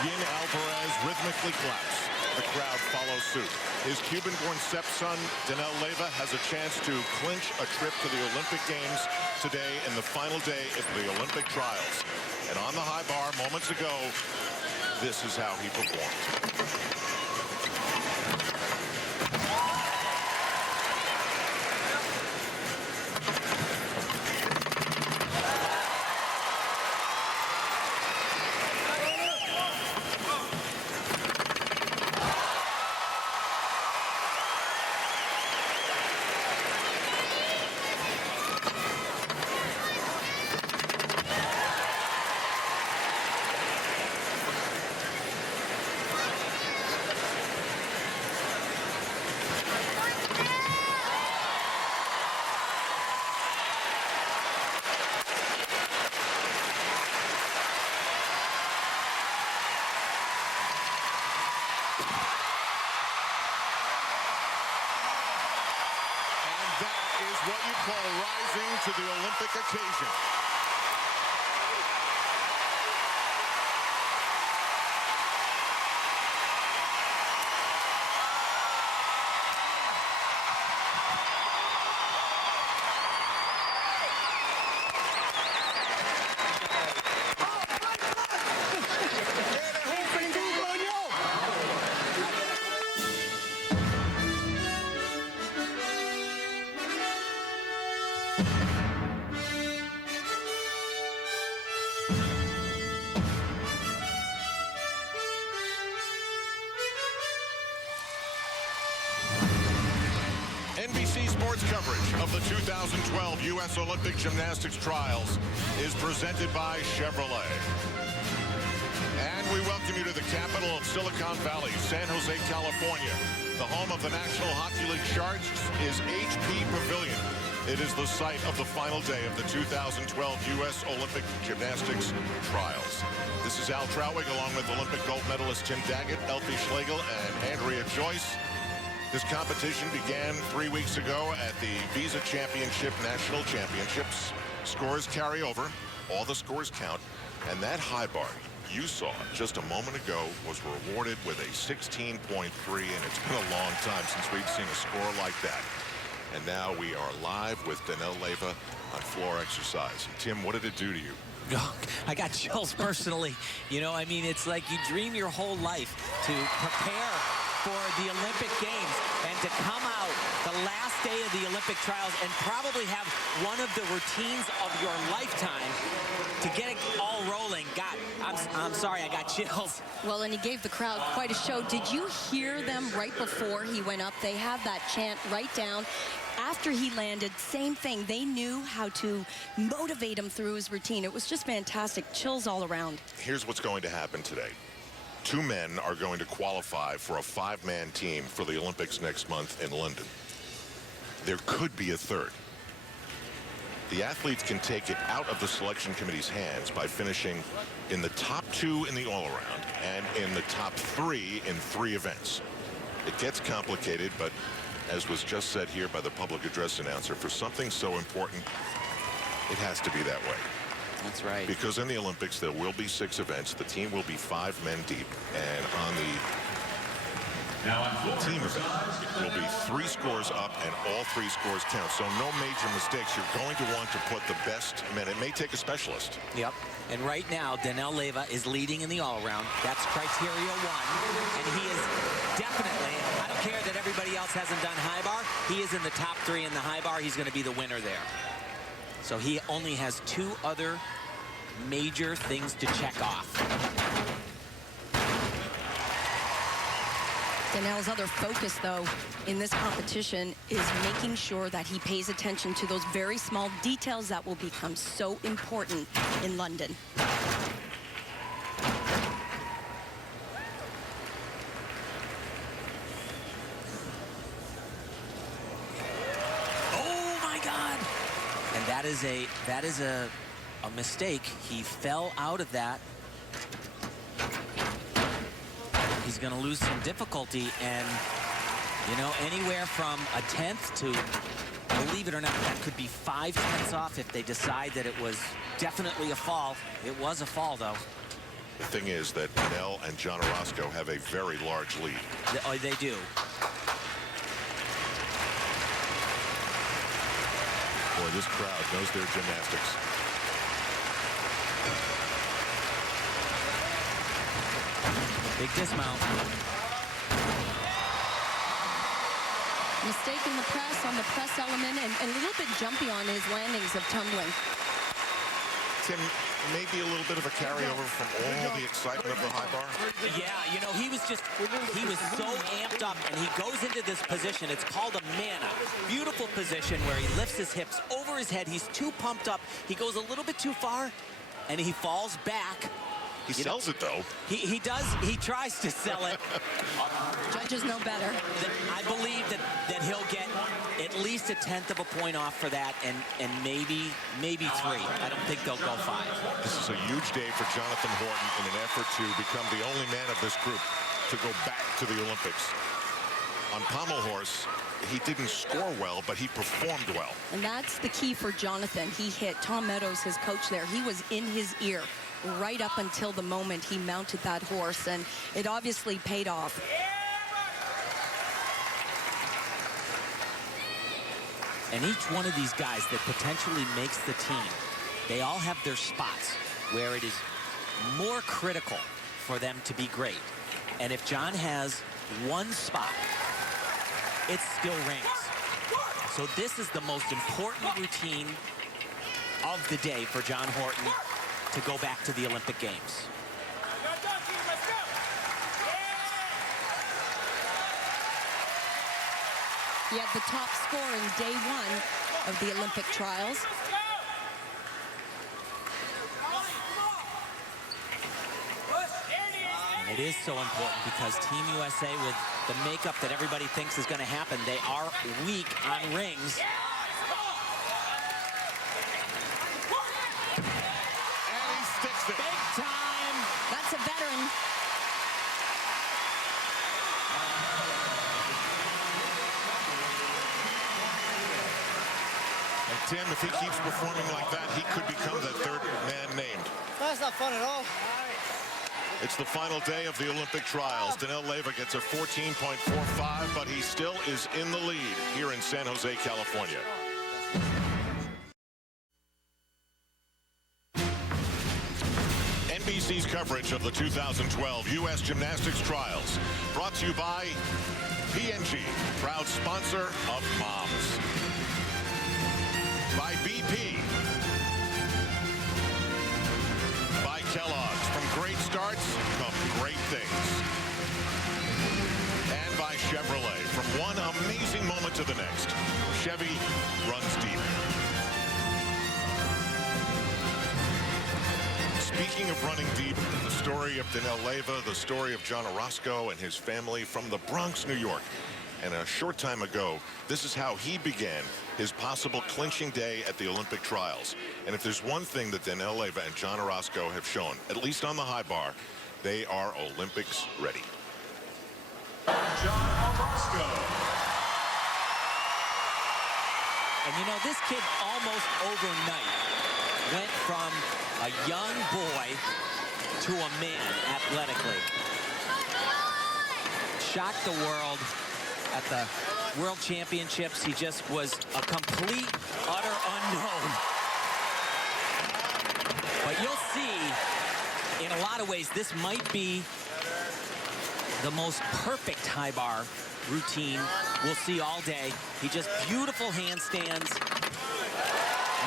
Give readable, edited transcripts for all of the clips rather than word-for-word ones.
Yin Alvarez rhythmically claps. The crowd follows suit. His Cuban-born stepson, Danel Leyva, has a chance to clinch a trip to the Olympic Games today in the final day of the Olympic trials. And on the high bar moments ago, this is how he performed. What you call rising to the Olympic occasion. NBC Sports coverage of the 2012 U.S. Olympic Gymnastics Trials is presented by Chevrolet. And we welcome you to the capital of Silicon Valley, San Jose, California. The home of the National Hockey League Sharks is HP Pavilion. It is the site of the final day of the 2012 U.S. Olympic Gymnastics Trials. This is Al Trautwig along with Olympic gold medalist Tim Daggett, Elfie Schlegel, and Andrea Joyce. This competition began 3 weeks ago at the Visa Championship National Championships. Scores carry over, all the scores count, and that high bar you saw just a moment ago was rewarded with a 16.3, and it's been a long time since we've seen a score like that. And now we are live with Danel Leyva on floor exercise. And Tim, what did it do to you? Oh, I got chills personally. You know, I mean, it's like you dream your whole life to prepare for the Olympic Games and to come out the last day of the Olympic trials and probably have one of the routines of your lifetime to get it all rolling. God, I'm sorry, I got chills. Well, and he gave the crowd quite a show. Did you hear them right before he went up? They have that chant right down. After he landed, same thing. They knew how to motivate him through his routine. It was just fantastic. Chills all around. Here's what's going to happen today. 2 men are going to qualify for a 5-man team for the Olympics next month in London. There could be a third. The athletes can take it out of the selection committee's hands by finishing in the top 2 in the all-around and in the top 3 in 3 events. It gets complicated, but as was just said here by the public address announcer, for something so important, it has to be that way. That's right. Because in the Olympics, there will be 6 events. The team will be 5 men deep. And on the team event, it will be 3 scores up, and all 3 scores count. So no major mistakes. You're going to want to put the best men. It may take a specialist. Yep. And right now, Danel Leyva is leading in the all-around. That's criteria 1. And he is definitely, I don't care that everybody else hasn't done high bar. He is in the top 3 in the high bar. He's going to be the winner there. So he only has 2 other major things to check off. Danel's other focus, though, in this competition is making sure that he pays attention to those very small details that will become so important in London. Oh my God! And that is a mistake. He fell out of that. He's going to lose some difficulty, and You know, anywhere from a tenth to, believe it or not, that could be 5 tenths off if they decide that it was definitely a fall. It was a fall, though. The thing is that Nell and John Orozco have a very large lead. They do. Boy, this crowd knows their gymnastics. Big dismount. Mistaking the press on the press element and a little bit jumpy on his landings of tumbling. Tim, maybe a little bit of a carryover from all the excitement of the high bar. Yeah, you know, he was so amped up, and he goes into this position. It's called a mana. Beautiful position where he lifts his hips over his head. He's too pumped up. He goes a little bit too far, and he falls back. He sells it, though. He does. He tries to sell it. Judges know better. I believe that he'll get at least a tenth of a point off for that, and maybe 3. I don't think they'll go 5. This is a huge day for Jonathan Horton in an effort to become the only man of this group to go back to the Olympics. On pommel horse, he didn't score well, but he performed well. And that's the key for Jonathan. He hit Tom Meadows, his coach there. He was in his ear right up until the moment he mounted that horse, and it obviously paid off. And each one of these guys that potentially makes the team, they all have their spots where it is more critical for them to be great. And if John has one spot, it still rings. So this is the most important routine of the day for John Horton to go back to the Olympic Games. He had the top score in day 1 of the Olympic trials. And it is so important because Team USA, with the makeup that everybody thinks is going to happen, they are weak on rings. And he sticks it. Big time. That's a veteran. And Tim, if he keeps performing like that, he could become the 3rd man named. That's not fun at all. It's the final day of the Olympic trials. Danel Leyva gets a 14.45, but he still is in the lead here in San Jose, California. NBC's coverage of the 2012 U.S. Gymnastics trials, brought to you by P&G, proud sponsor of Moms. By BP. By Kellogg's. From great starts come great things. And by Chevrolet. From one amazing moment to the next, Chevy runs deep. Speaking of running deep, the story of Danel Leyva, the story of John Orozco and his family from the Bronx, New York. And a short time ago, this is how he began his possible clinching day at the Olympic trials. And if there's one thing that Danel Leyva and John Orozco have shown, at least on the high bar, they are Olympics ready. John Orozco. And you know, this kid almost overnight went from a young boy to a man athletically. Shocked the world at the World Championships. He just was a complete, utter unknown. But you'll see, in a lot of ways, this might be the most perfect high bar routine we'll see all day. He just beautiful handstands,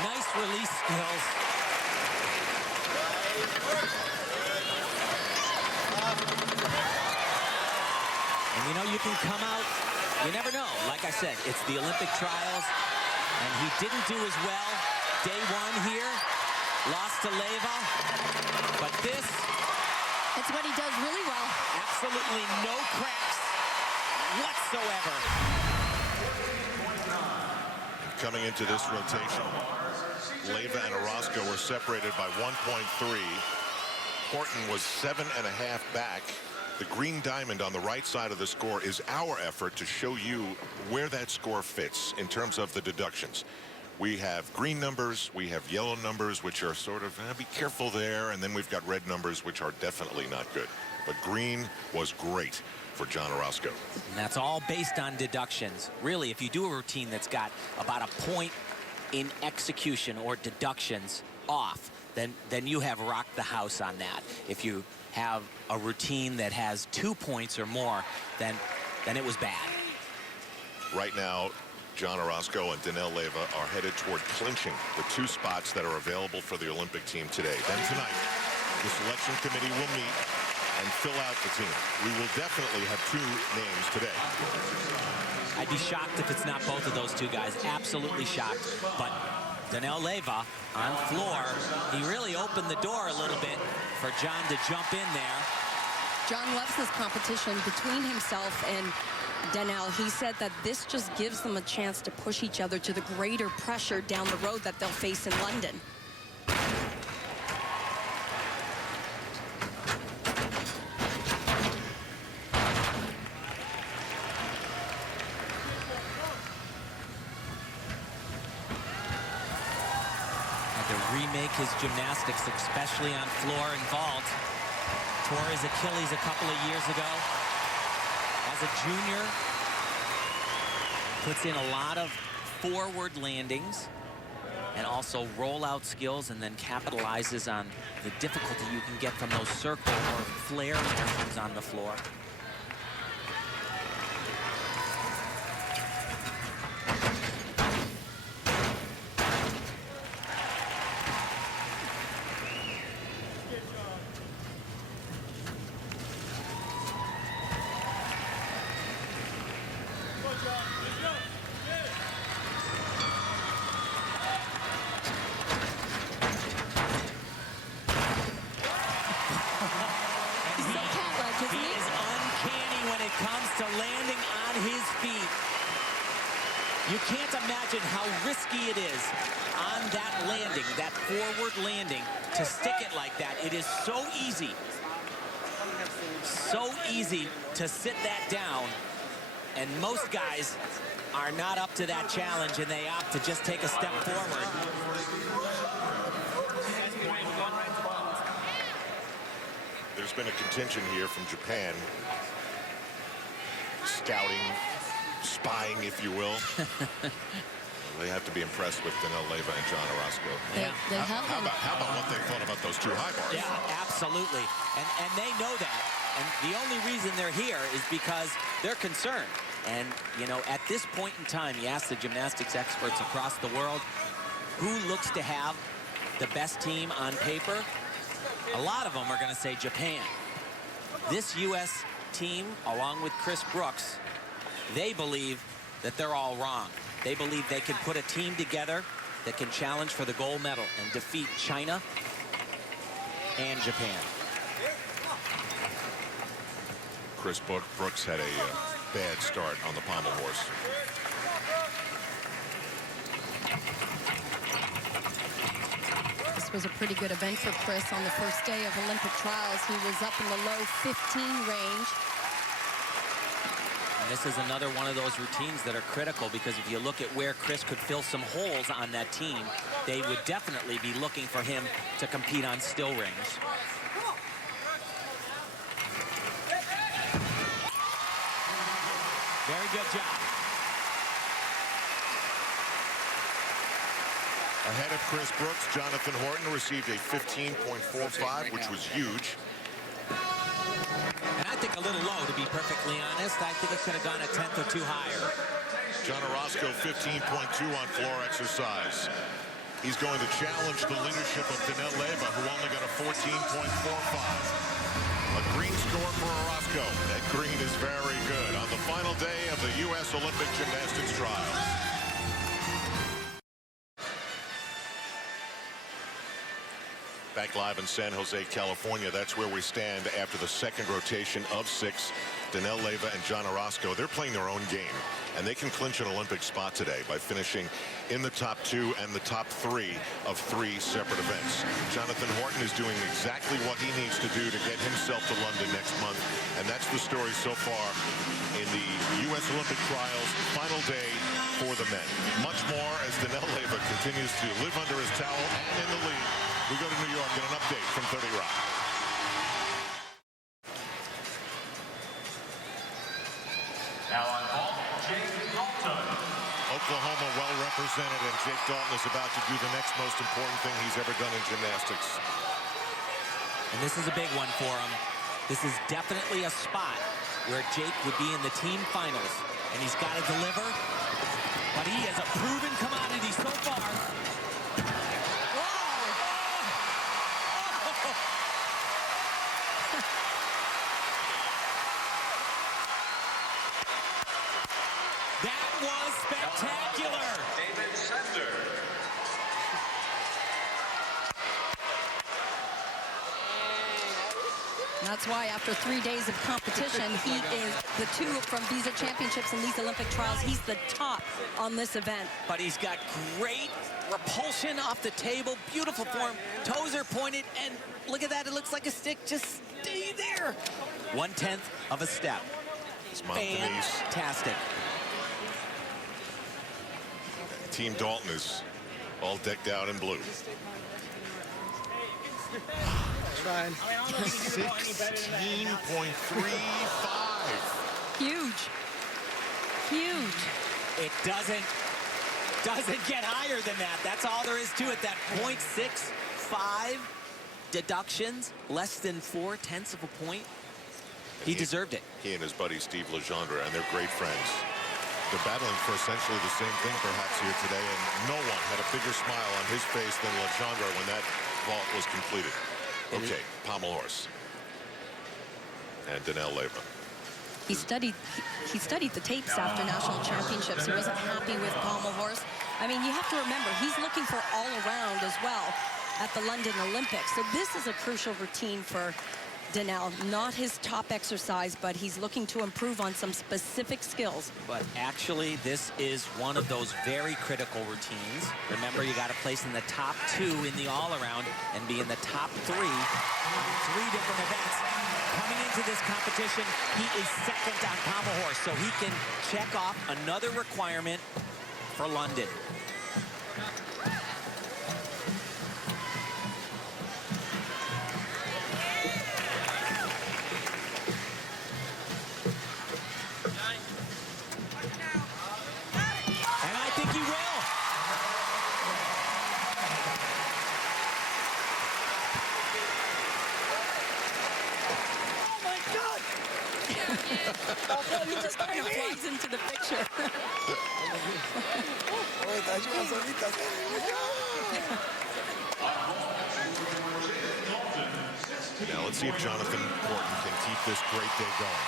nice release skills. And you know, you can come out, you never know. Like I said, it's the Olympic trials, and he didn't do as well day 1 here. Lost to Leyva. But this, It's what he does really well. absolutely no cracks whatsoever. Coming into this rotation, Leyva and Orozco were separated by 1.3. Horton was 7.5 back The green diamond on the right side of the score is our effort to show you where that score fits in terms of the deductions. We have green numbers, we have yellow numbers, which are sort of, be careful there, and then we've got red numbers, which are definitely not good. But green was great for John Orozco. And that's all based on deductions. Really, if you do a routine that's got about a point in execution or deductions off, then you have rocked the house on that. If you have a routine that has 2 points or more, then it was bad. Right now, John Orozco and Danelle Leyva are headed toward clinching the 2 spots that are available for the Olympic team today. Then tonight, the selection committee will meet and fill out the team. We will definitely have 2 names today. I'd be shocked if it's not both of those 2 guys. Absolutely shocked. But Danelle Leyva on floor, he really opened the door a little bit for John to jump in there. John loves this competition between himself and Danelle. He said that this just gives them a chance to push each other to the greater pressure down the road that they'll face in London. Remake his gymnastics, especially on floor and vault. Tore his Achilles a couple of years ago. As a junior, puts in a lot of forward landings and also rollout skills, and then capitalizes on the difficulty you can get from those circle or flare motions on the floor. You can't imagine how risky it is on that landing, that forward landing, to stick it like that. It is so easy to sit that down, and most guys are not up to that challenge, and they opt to just take a step forward. There's been a contingent here from Japan, scouting, spying, if you will. They have to be impressed with Danelle Leyva and John Orozco. They have how about what they thought about those 2 high bars? Yeah, absolutely. And they know that. And the only reason they're here is because they're concerned. And, you know, at this point in time, you ask the gymnastics experts across the world, who looks to have the best team on paper? A lot of them are going to say Japan. This U.S. team, along with Chris Brooks, they believe that they're all wrong. They believe they can put a team together that can challenge for the gold medal and defeat China and Japan. Chris Brooks had a bad start on the pommel horse. This was a pretty good event for Chris on the first day of Olympic trials. He was up in the low 15 range. And this is another one of those routines that are critical, because if you look at where Chris could fill some holes on that team, they would definitely be looking for him to compete on still rings. Very good job. Ahead of Chris Brooks, Jonathan Horton received a 15.45, which was huge. And I think a little low, to be perfectly honest. I think it could have gone a tenth or 2 higher. John Orozco, 15.2 on floor exercise. He's going to challenge the leadership of Danelle Leyva, who only got a 14.45. A green score for Orozco. That green is very good on the final day of the U.S. Olympic Gymnastics trials. Back live in San Jose, California. That's where we stand after the second rotation of 6. Danelle Leyva and John Orozco, they're playing their own game, and they can clinch an Olympic spot today by finishing in the top 2 and the top 3 of 3 separate events. Jonathan Horton is doing exactly what he needs to do to get himself to London next month, and that's the story so far in the U.S. Olympic trials, final day for the men. Much more as Danelle Leyva continues to live under his towel and in the lead. We go to New York, get an update from 30 Rock. Now on ball, Jake Dalton. Oklahoma well represented, and Jake Dalton is about to do the next most important thing he's ever done in gymnastics. And this is a big one for him. This is definitely a spot where Jake would be in the team finals, and he's got to deliver. But he is a proven commodity so far. That was spectacular. David Sender. That's why after 3 days of competition, he is the 2 from Visa Championships and these Olympic trials. He's the top on this event. But he's got great repulsion off the table, beautiful form. Toes are pointed, and look at that, it looks like a stick. Just stay there. 1/10 of a step. Fantastic. Team Dalton is all decked out in blue. 16.35. Huge. Huge. It doesn't get higher than that. That's all there is to it. That 0.65 deductions, less than 4/10 of a point. He deserved it. He and his buddy Steve Legendre, and they're great friends. They're battling for essentially the same thing perhaps here today, and no one had a bigger smile on his face than Legendre when that vault was completed. Okay, pommel horse. And Danelle Leyva. He studied the tapes after national championships. He wasn't happy with pommel horse. I mean, you have to remember, he's looking for all around as well at the London Olympics. So this is a crucial routine for Danelle. Not his top exercise, but he's looking to improve on some specific skills. But actually, this is one of those very critical routines. Remember, you got to place in the top 2 in the all-around and be in the top 3 on 3 different events. Coming into this competition, he is second on pommel horse, so he can check off another requirement for London. And I think he will. Oh my God! He just kind of flies into the picture. Now let's see if Jonathan Horton can keep this great day going.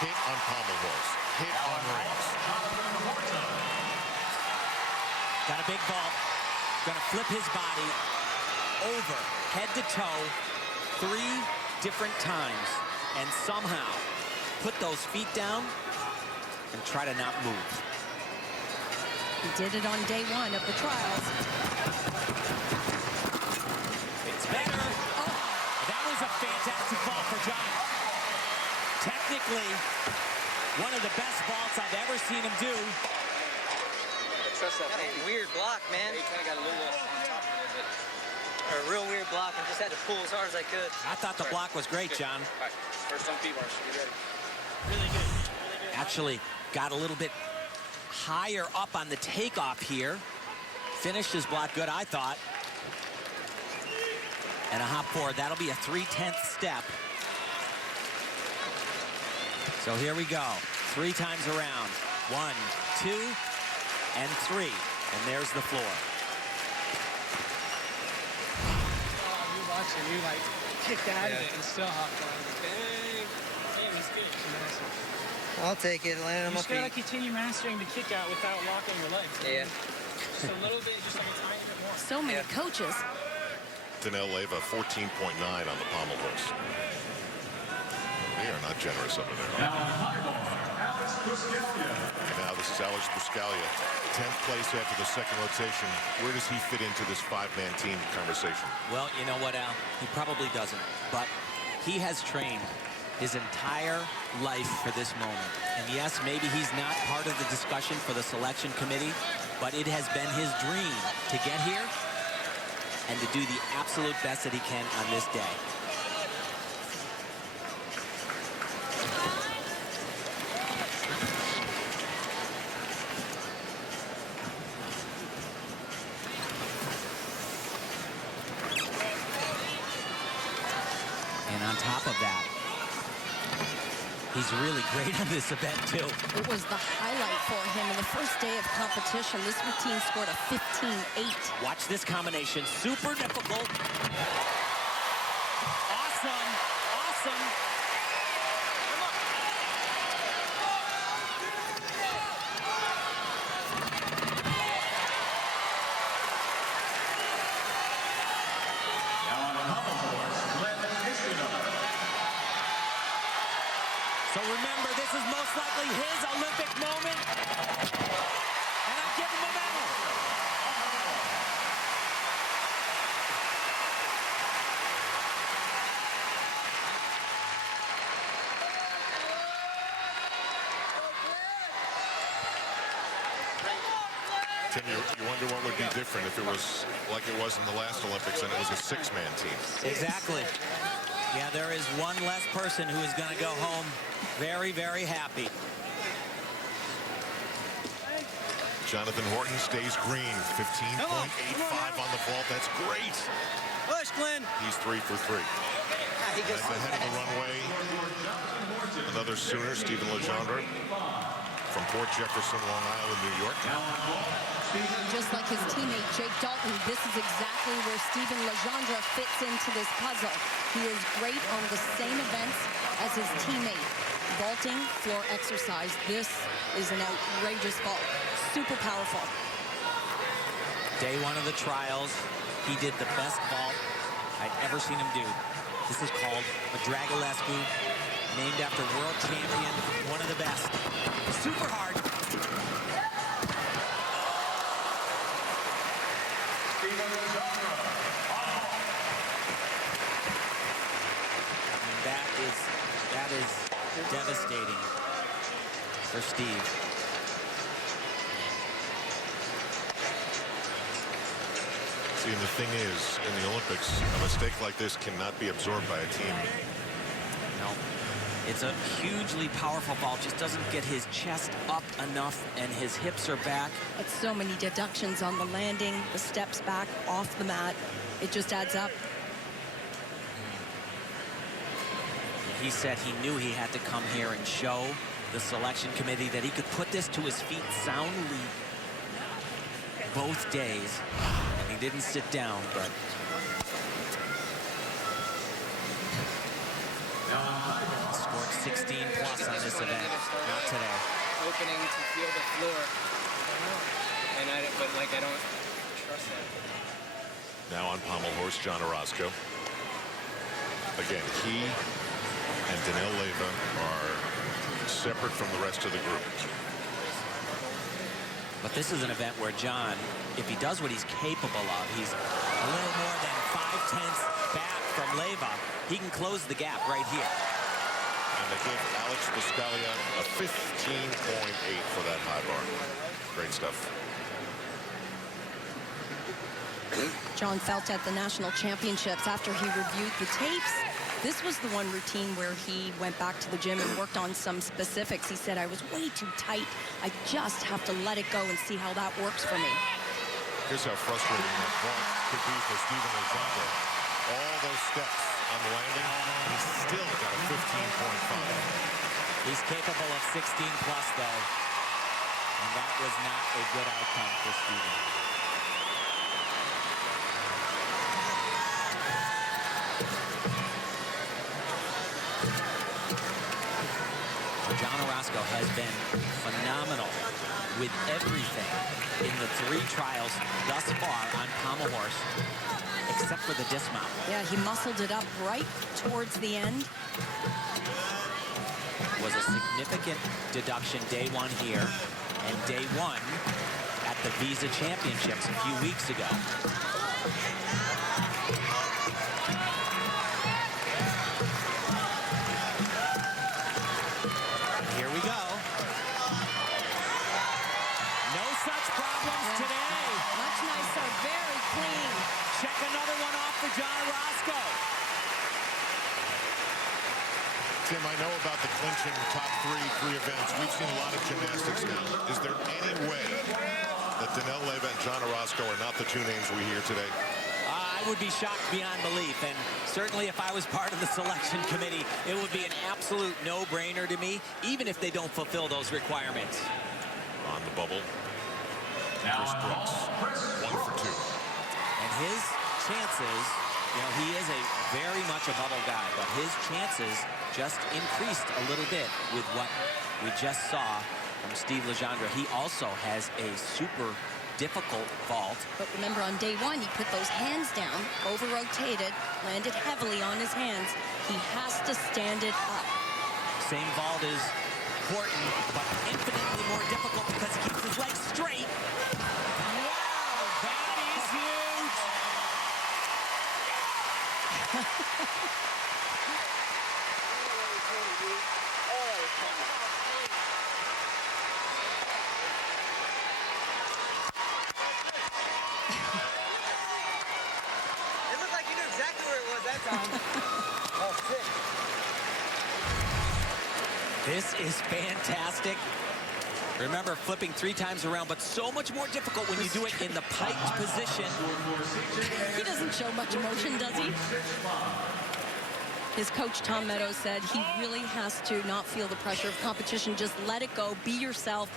Hit on pommel horse, hit on rings. Got a big vault. Gonna flip his body over, head to toe, 3 different times, and somehow put those feet down and try to not move. He did it on day 1 of the trials. It's better. Oh, that was a fantastic vault for John. Technically, one of the best vaults I've ever seen him do. Trust that. Got a weird block, man. He kind of got a little on top a little bit. Or a real weird block, and just had to pull as hard as I could. I thought the block was great, John. All right, first on P-bars. You ready? Really good. Actually, got a little bit higher up on the takeoff here. Finished his block good, I thought. And a hop forward. That'll be a 3/10 step. So here we go. 3 times around. 1, 2, and 3. And there's the floor. You watching, you like kicked out of it and still hopped on. Dang. Damn, he's good. I'll take it, land on You my just gotta feet. continue mastering the kick out without locking your legs. Yeah. Just a little bit, just like a tiny bit more. So many coaches. Danelle Leyva, 14.9 on the pommel horse. They are not generous over there. Now on highbar, Alex Buscalia. Now this is Alex Buscalia, 10th place after the second rotation. Where does he fit into this five-man team conversation? Well, you know what, Al? He probably doesn't. But he has trained his entire life for this moment. And yes, maybe he's not part of the discussion for the selection committee, but it has been his dream to get here and to do the absolute best that he can on this day. And on top of that, he's really great on this event, too. It was the highlight for him in the first day of competition. This routine scored a 15.8. Watch this combination. Super difficult. Awesome. Awesome. So remember, this is most likely his Olympic moment. And I'm giving him a medal. Tim, you wonder what would be different if it was like it was in the last Olympics and it was a six-man team. Exactly. Yeah, there is one less person who is going to go home very, very happy. Jonathan Horton stays green, 15.85 on the vault. That's great. Push, Glenn. He's 3 for 3. He goes At the head of the runway, another Sooner, Stephen Legendre, from Port Jefferson, Long Island, New York. Just like his teammate Jake Dalton, this is exactly where Stephen Legendre fits into this puzzle. He is great on the same events as his teammate. Vaulting, floor exercise. This is an outrageous vault. Super powerful. Day one of the trials, he did the best vault I'd ever seen him do. This is called a Dragulescu, named after world champion, one of the best. Super hard. And that is devastating for Steve. See, and the thing is, in the Olympics, a mistake like this cannot be absorbed by a team. No. It's a hugely powerful ball, just doesn't get his chest up enough, and his hips are back. It's so many deductions on the landing, the steps back off the mat. It just adds up. He said he knew he had to come here and show the selection committee that he could put this to his feet soundly both days. And he didn't sit down, but scored 16 plus on this event. Not today. Opening to feel the floor. And I don't trust that. Now on pommel horse, John Orozco. Again, he and Danelle Leyva are separate from the rest of the group. But this is an event where John, if he does what he's capable of, he's a little more than 5/10 back from Leyva. He can close the gap right here. And they gave Alex Buscalia a 15.8 for that high bar. Great stuff. John felt at the national championships after he reviewed the tapes. This was the one routine where he went back to the gym and worked on some specifics. He said, I was way too tight. I just have to let it go and see how that works for me. Here's how frustrating that vault could be for Stephen Legendre. All those steps on the landing, he's still got a 15.5. He's capable of 16 plus, though. And that was not a good outcome for Stephen. John Orozco has been phenomenal with everything in the 3 trials thus far on pommel horse. except for the dismount. Yeah, he muscled it up right towards the end. Was a significant deduction day one here and day one at the Visa Championships a few weeks ago. Here we go. No such problems today. Much nicer, very clean. Check another one off for John Orozco. Tim, I know about the clinching top three events. We've seen a lot of gymnastics now. Is there any way that Danelle Leyva and John Orozco are not the two names we hear today? I would be shocked beyond belief, and certainly if I was part of the selection committee, it would be an absolute no-brainer to me, even if they don't fulfill those requirements. On the bubble, Chris Brooks, 1 for 2. And his chances, you know, he is a very much a bubble guy, but his chances just increased a little bit with what we just saw from Steve Legendre. He also has a super difficult vault. But remember, on day one, he put those hands down, over-rotated, landed heavily on his hands. He has to stand it up. Same vault as Horton, but infinitely more difficult because he keeps his legs straight. Wow, that is huge. It looked like you knew exactly where it was that time. Oh, sick. This is fantastic. Remember, flipping 3 times around, but so much more difficult when you do it in the piked position. He doesn't show much emotion, does he? His coach, Tom Meadows, said he really has to not feel the pressure of competition. Just let it go. Be yourself.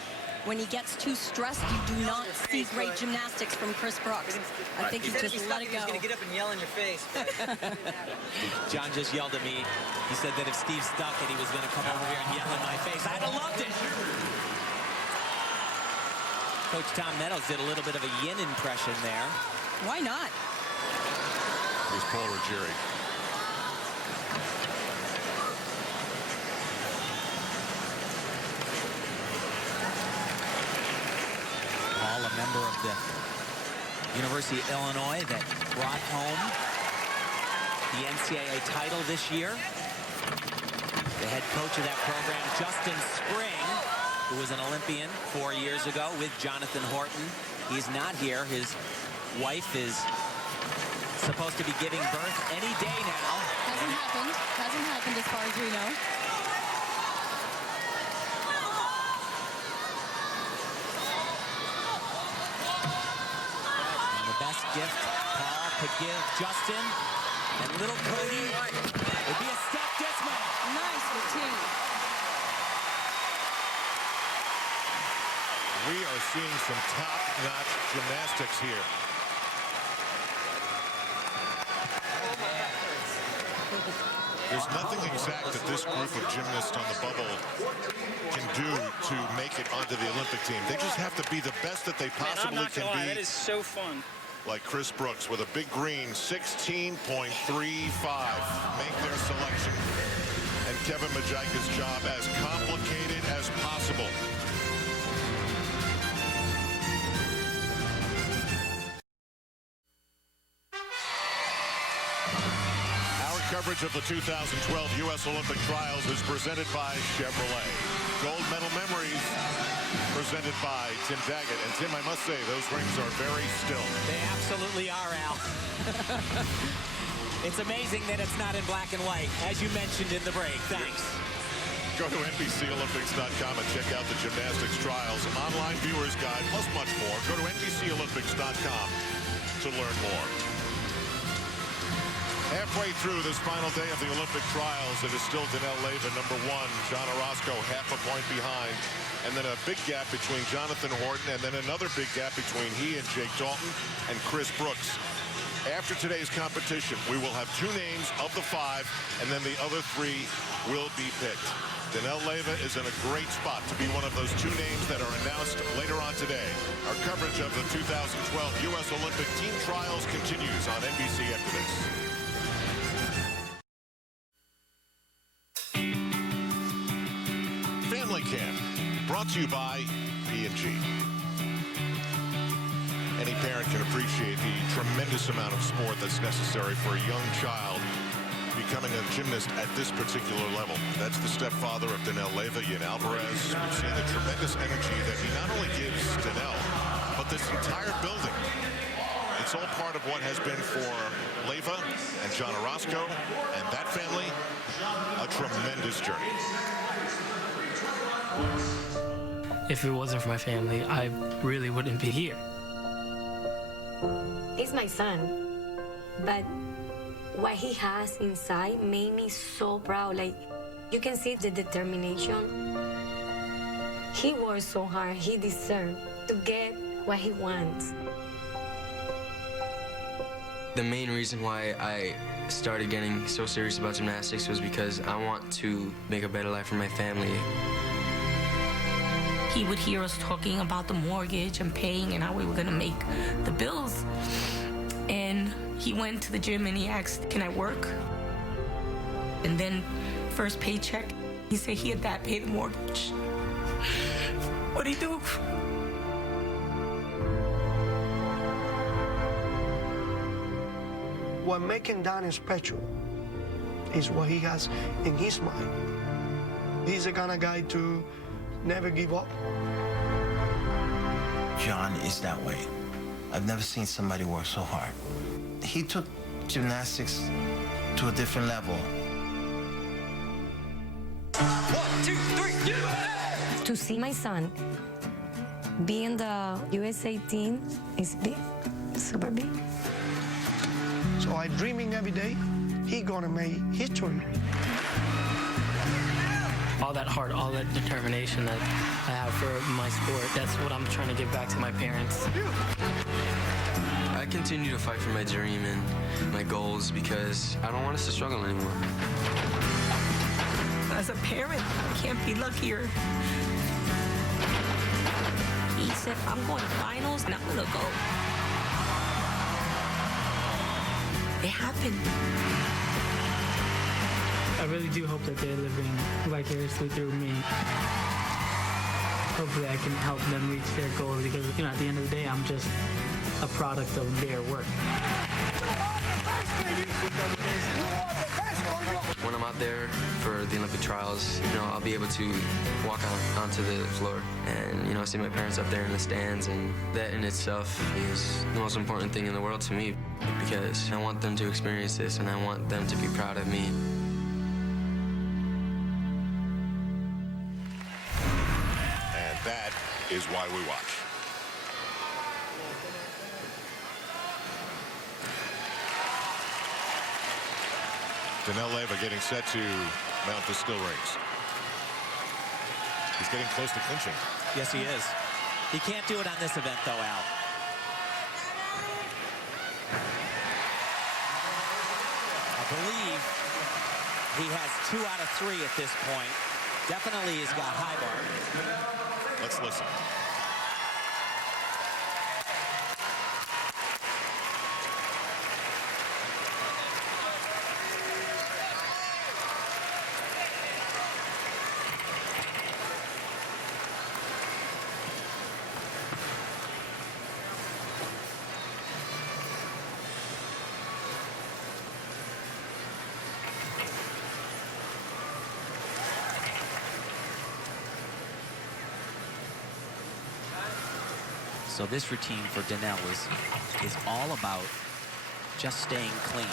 When he gets too stressed, you do not see great gymnastics from Chris Brooks. I think he just let it go. He's going to get up and yell in your face. John just yelled at me. He said that if Steve stuck it, he was going to come over here and yell in my face. I'd have loved it. Coach Tom Meadows did a little bit of a yin impression there. Why not? Here's Paul Ruggieri. Paul, a member of the University of Illinois that brought home the NCAA title this year. The head coach of that program, Justin Spring, who was an Olympian 4 years ago with Jonathan Horton. He's not here. His wife is supposed to be giving birth any day now. Hasn't happened. Hasn't happened as far as we know. And the best gift Paul could give Justin and little Cody would be a step dismount. Nice routine. We are seeing some top-notch gymnastics here. There's nothing exact that this group of gymnasts on the bubble can do to make it onto the Olympic team. They just have to be the best that they possibly can be. That is so fun. Like Chris Brooks with a big green 16.35. Make their selection. And Kevin Majika's job as complicated as possible. Coverage of the 2012 U.S. Olympic Trials is presented by Chevrolet. Gold medal memories presented by Tim Daggett. And Tim, I must say, those rings are very still. They absolutely are, Al. It's amazing that it's not in black and white, as you mentioned in the break. Thanks. Go to NBCOlympics.com and check out the gymnastics trials, online viewer's guide, plus much more. Go to NBCOlympics.com to learn more. Halfway through this final day of the Olympic trials, it is still Danelle Leyva, number 1. John Orozco, half a point behind. And then a big gap between Jonathan Horton, and then another big gap between he and Jake Dalton and Chris Brooks. After today's competition, we will have 2 names of the 5, and then the other 3 will be picked. Danelle Leyva is in a great spot to be one of those two names that are announced later on today. Our coverage of the 2012 U.S. Olympic team trials continues on NBC after this. Family Camp, brought to you by P&G. Any parent can appreciate the tremendous amount of sport that's necessary for a young child becoming a gymnast at this particular level. That's the stepfather of Danelle Leyva, Ian Alvarez. We've seen the tremendous energy that he not only gives Danelle, but this entire building. It's all part of what has been for Leyva and John Orozco and that family, a tremendous journey. If it wasn't for my family, I really wouldn't be here. He's my son, but what he has inside made me so proud. Like, you can see the determination. He worked so hard. He deserved to get what he wants. The main reason why I started getting so serious about gymnastics was because I want to make a better life for my family. He would hear us talking about the mortgage and paying and how we were gonna make the bills. And he went to the gym and he asked, can I work? And then first paycheck, he said he had that pay the mortgage. What'd he do? What making Danny special is what he has in his mind. He's the kind of guy to never give up. John is that way. I've never seen somebody work so hard. He took gymnastics to a different level. 1, 2, 3, yeah! To see my son be in the USA team is big, super big. So I'm dreaming every day, he gonna make history. All that heart, all that determination that I have for my sport, that's what I'm trying to give back to my parents. I continue to fight for my dream and my goals because I don't want us to struggle anymore. As a parent, I can't be luckier. He said, I'm going to finals and I'm gonna go. It happened. I really do hope that they're living vicariously through me. Hopefully I can help them reach their goals because, you know, at the end of the day, I'm just a product of their work. When I'm out there for the Olympic trials, you know, I'll be able to walk onto the floor and, you know, see my parents up there in the stands, and that in itself is the most important thing in the world to me because I want them to experience this and I want them to be proud of me. That is why we watch. Danelle Leyva getting set to mount the still rings. He's getting close to clinching. Yes, he is. He can't do it on this event, though, Al. I believe he has 2 out of 3 at this point. Definitely he's got high bar. Let's listen. So this routine for Danelle is all about just staying clean.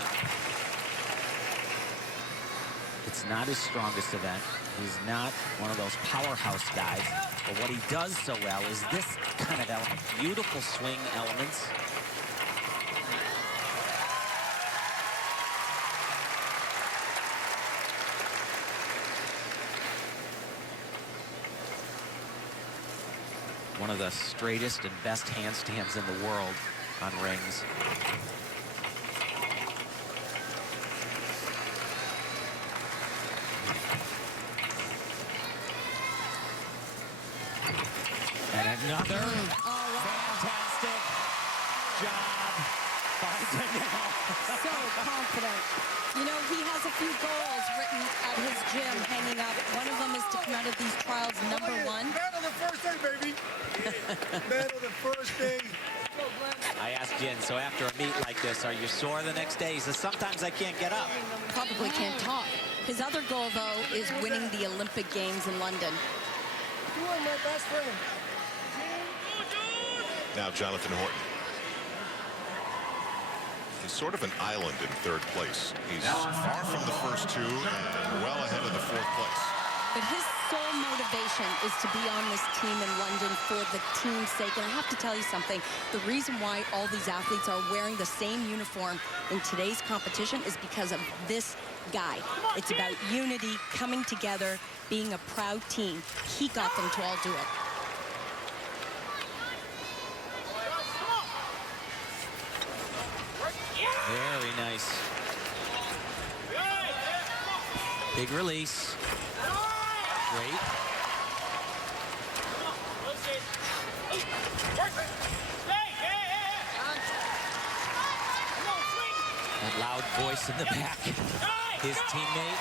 It's not his strongest event. He's not one of those powerhouse guys. But what he does so well is this kind of element, beautiful swing elements. One of the straightest and best handstands in the world on rings. Another fantastic job by Danelle. So confident. You know, he has a few goals written at his gym hanging up. One of them is to come out of these trials #1. Man on the first day, baby. Man on the first day. I asked Jen, so after a meet like this, are you sore the next day? He says, sometimes I can't get up. Probably can't talk. His other goal, though, is winning the Olympic Games in London. You are my best friend. Now Jonathan Horton. He's sort of an island in third place. He's far from the first two and well ahead of the fourth place. But his sole motivation is to be on this team in London for the team's sake. And I have to tell you something. The reason why all these athletes are wearing the same uniform in today's competition is because of this guy. It's about unity, coming together, being a proud team. He got them to all do it. Very nice. Big release. Great. That loud voice in the back. His teammate,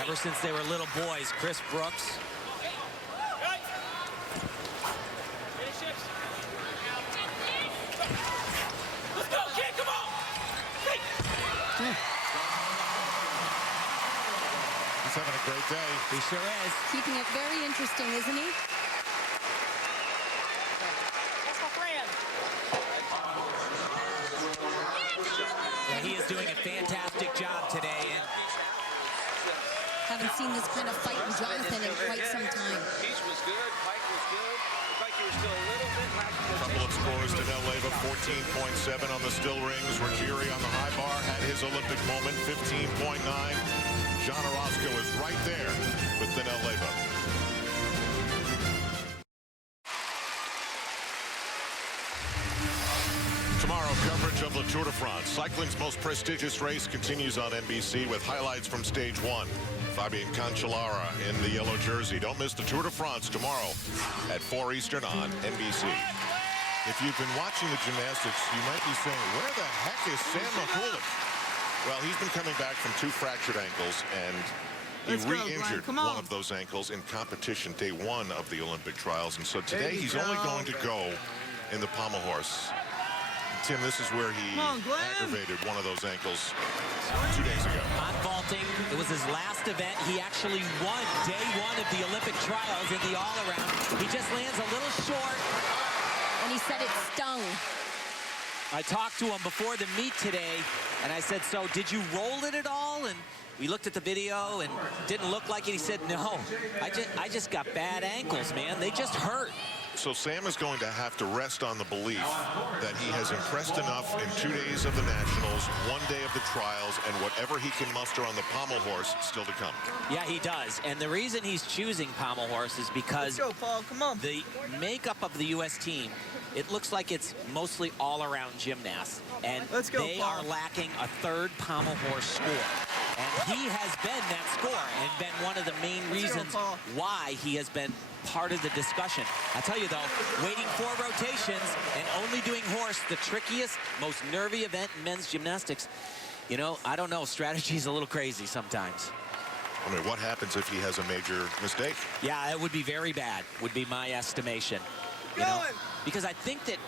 ever since they were little boys, Chris Brooks. Let's go, kid, come on! He's having a great day. He sure is. Keeping it very interesting, isn't he? That's my friend. Yeah, he is doing a fantastic job today. And haven't seen this kind of fight in Jonathan in quite some time. Peach was good. Pike was good. Like you were still a little bit lacking. Couple of scores. Danelle Leyva 14.7 on the still rings. Ruggieri on the high bar had his Olympic moment, 15.9. John Orozco is right there with Danelle Leyva. Tomorrow, coverage of the Tour de France. Cycling's most prestigious race continues on NBC with highlights from stage 1. Fabian Cancellara in the yellow jersey. Don't miss the Tour de France tomorrow at 4 Eastern on NBC. If you've been watching the gymnastics, you might be saying, where the heck is Sam Makulik? Well, he's been coming back from 2 fractured ankles, and he re-injured one of those ankles in competition day 1 of the Olympic trials. And so today he's only going to go in the pommel horse. Tim, this is where he aggravated one of those ankles 2 days ago. On vaulting, it was his last event. He actually won day 1 of the Olympic trials in the all-around. He just lands a little short. And he said it stung. I talked to him before the meet today, and I said, so did you roll it at all? And we looked at the video and didn't look like it. He said, no, I just got bad ankles, man. They just hurt. So Sam is going to have to rest on the belief that he has impressed enough in 2 days of the Nationals, 1 day of the trials, and whatever he can muster on the pommel horse still to come. Yeah, he does. And the reason he's choosing pommel horse is because the makeup of the U.S. team, it looks like it's mostly all-around gymnasts. And they are lacking a third pommel horse score. And he has been that score and been one of the main reasons why he has been part of the discussion. I tell you, though, waiting 4 rotations and only doing horse, the trickiest, most nervy event in men's gymnastics. You know, I don't know. Strategy's a little crazy sometimes. I mean, what happens if he has a major mistake? Yeah, it would be very bad, would be my estimation. You know, because I think that,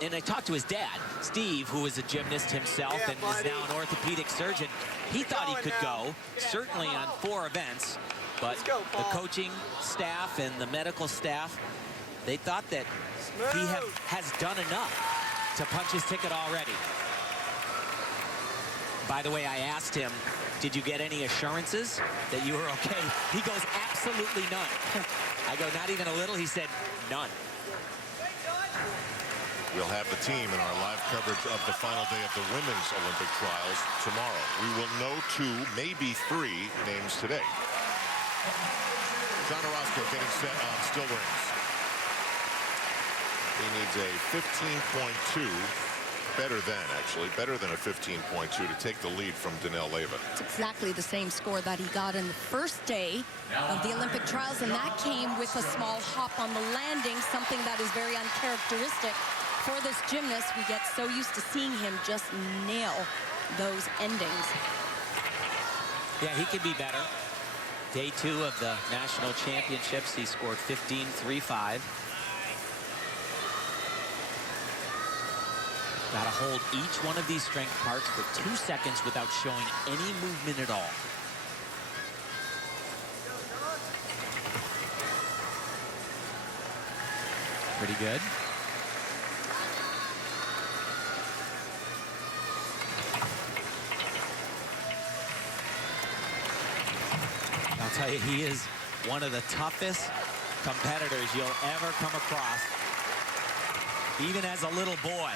and I talked to his dad, Steve, who is a gymnast himself and is now an orthopedic surgeon. He thought he could go, certainly on 4 events, but the coaching staff and the medical staff, they thought that he has done enough to punch his ticket already. By the way, I asked him, did you get any assurances that you were okay? He goes, absolutely none. I go, not even a little? He said, none. We'll have the team in our live coverage of the final day of the women's Olympic trials tomorrow. We will know 2, maybe 3 names today. John Orozco getting set on still rings. He needs a 15.2 better than, actually, better than a 15.2 to take the lead from Danelle Leyva. It's exactly the same score that he got in the first day of the Olympic trials, and that came with a small hop on the landing, something that is very uncharacteristic for this gymnast. We get so used to seeing him just nail those endings. Yeah, he could be better. Day 2 of the national championships, he scored 15.35. Got to hold each one of these strength parts for 2 seconds without showing any movement at all. Pretty good. I'll tell you, he is one of the toughest competitors you'll ever come across. Even as a little boy,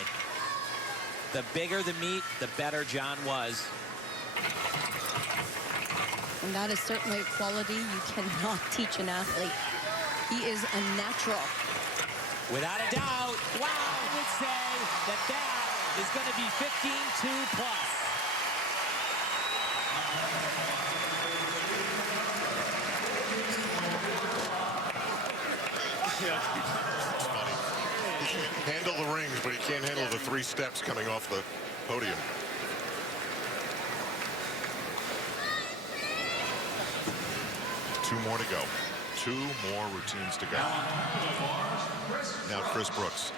the bigger the meet, the better John was. And that is certainly a quality you cannot teach an athlete. He is a natural. Without a doubt, wow, I would say that that is going to be 15.2 plus. It's funny. He can handle the rings, but he can't handle the 3 steps coming off the podium. Two more to go. 2 more routines to go. Now Chris Brooks.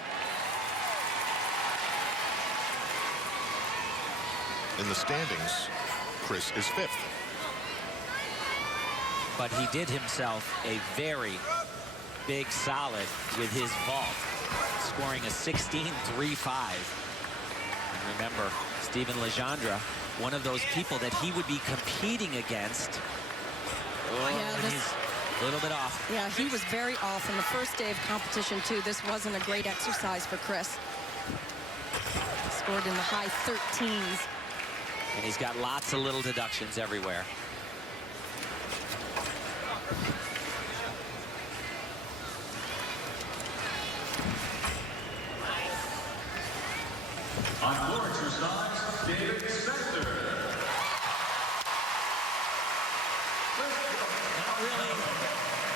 In the standings, Chris is 5th. But he did himself a very big solid with his vault, scoring a 16.35. And remember, Stephen Legendre, one of those people that he would be competing against. Yeah, he's a little bit off. Yeah, he was very off in the first day of competition, too. This wasn't a great exercise for Chris. Scored in the high 13s. And he's got lots of little deductions everywhere. On floor exercise, David Spector. Not really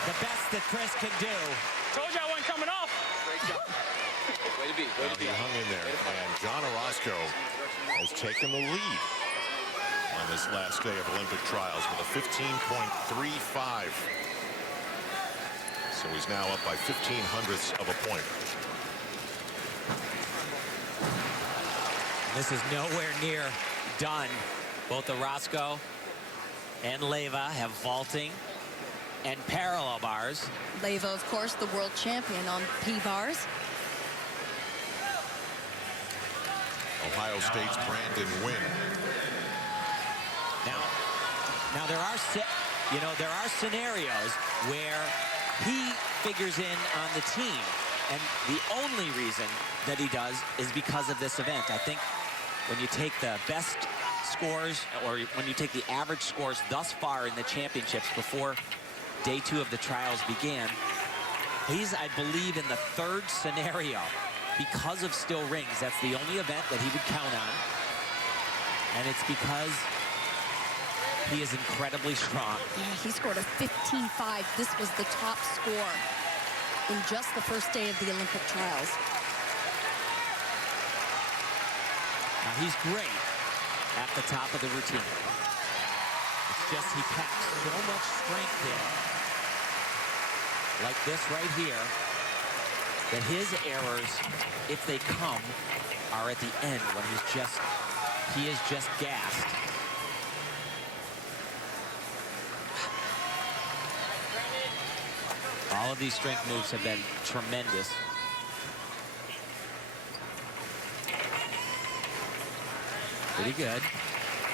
the best that Chris can do. Told you I wasn't coming off. Great job. Way to be. Way to be. He hung in there, and John Orozco has taken the lead on this last day of Olympic trials with a 15.35. So he's now up by 0.15 of a point. This is nowhere near done. Both Orozco and Leyva have vaulting and parallel bars. Leyva, of course, the world champion on P-bars. Ohio State's Brandon Wynn. Now there are scenarios where he figures in on the team, and the only reason that he does is because of this event. I think when you take the best scores, or when you take the average scores thus far in the championships before day 2 of the trials began, he's, I believe, in the 3rd scenario because of still rings. That's the only event that he would count on, and it's because he is incredibly strong. Yeah, he scored a 15.5. This was the top score in just the first day of the Olympic trials. Now he's great at the top of the routine. It's just he packs so much strength in, like this right here, that his errors, if they come, are at the end when he is just gassed. All of these strength moves have been tremendous. Pretty good.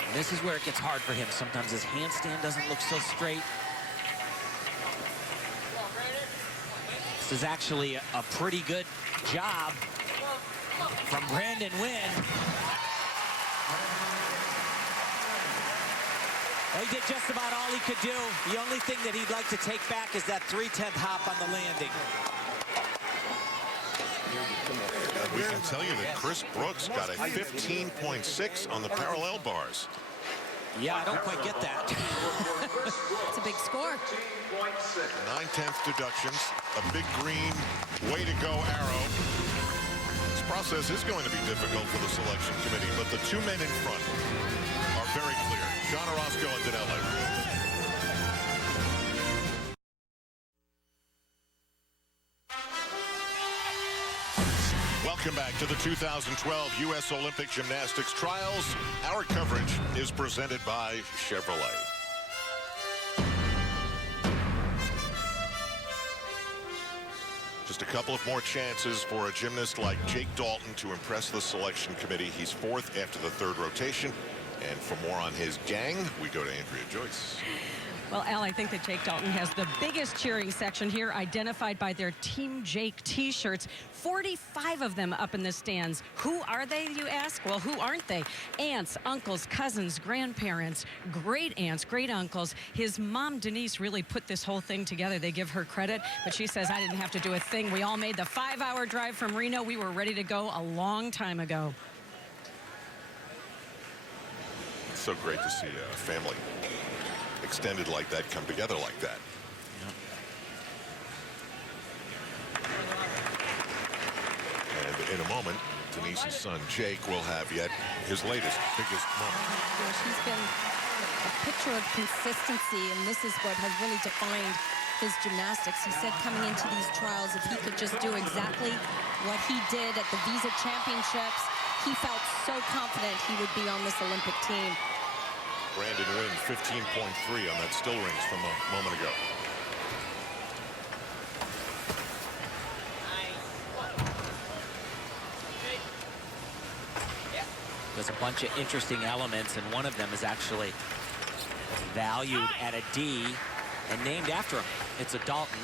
And this is where it gets hard for him. Sometimes his handstand doesn't look so straight. This is actually a pretty good job from Brandon Wynn. He did just about all he could do. The only thing that he'd like to take back is that 3/10 hop on the landing. We can tell you that Chris Brooks got a 15.6 on the parallel bars. Yeah, I don't quite get that. It's a big score. 9/10 deductions, a big green way to go arrow. This process is going to be difficult for the selection committee, but the two men in front are very clear. John Orozco and Danelle Laver. Welcome back to the 2012 U.S. Olympic Gymnastics Trials. Our coverage is presented by Chevrolet. Just a couple of more chances for a gymnast like Jake Dalton to impress the selection committee. He's fourth after the third rotation. And for more on his gang, we go to Andrea Joyce. Well, Al, I think that Jake Dalton has the biggest cheering section here, identified by their Team Jake T-shirts. 45 of them up in the stands. Who are they, you ask? Well, who aren't they? Aunts, uncles, cousins, grandparents, great aunts, great uncles. His mom, Denise, really put this whole thing together. They give her credit, but she says, I didn't have to do a thing. We all made the 5-hour drive from Reno. We were ready to go a long time ago. It's so great to see a family extended like that come together like that. And in a moment, Denise's son Jake will have yet his latest biggest moment. Yeah, she's been a picture of consistency, and this is what has really defined his gymnastics. He said coming into these trials, if he could just do exactly what he did at the Visa Championships, he felt so confident he would be on this Olympic team. Brandon Wynn, 15.3 on that still rings from a moment ago. There's a bunch of interesting elements, and one of them is actually valued at a D and named after him. It's a Dalton.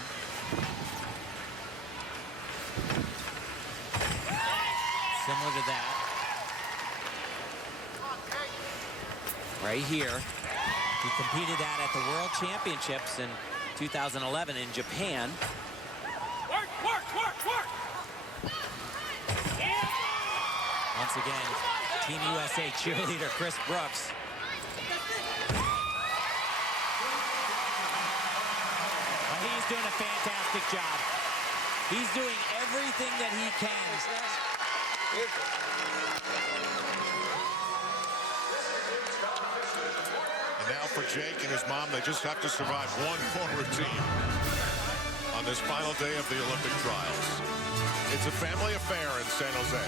Similar to that. Right here. He competed that at the World Championships in 2011 in Japan. Work, work, work, work. Once again, Team USA cheerleader Chris Brooks. Well, he's doing a fantastic job. He's doing everything that he can. And now for Jake and his mom, they just have to survive one more routine on this final day of the Olympic trials. It's a family affair in San Jose.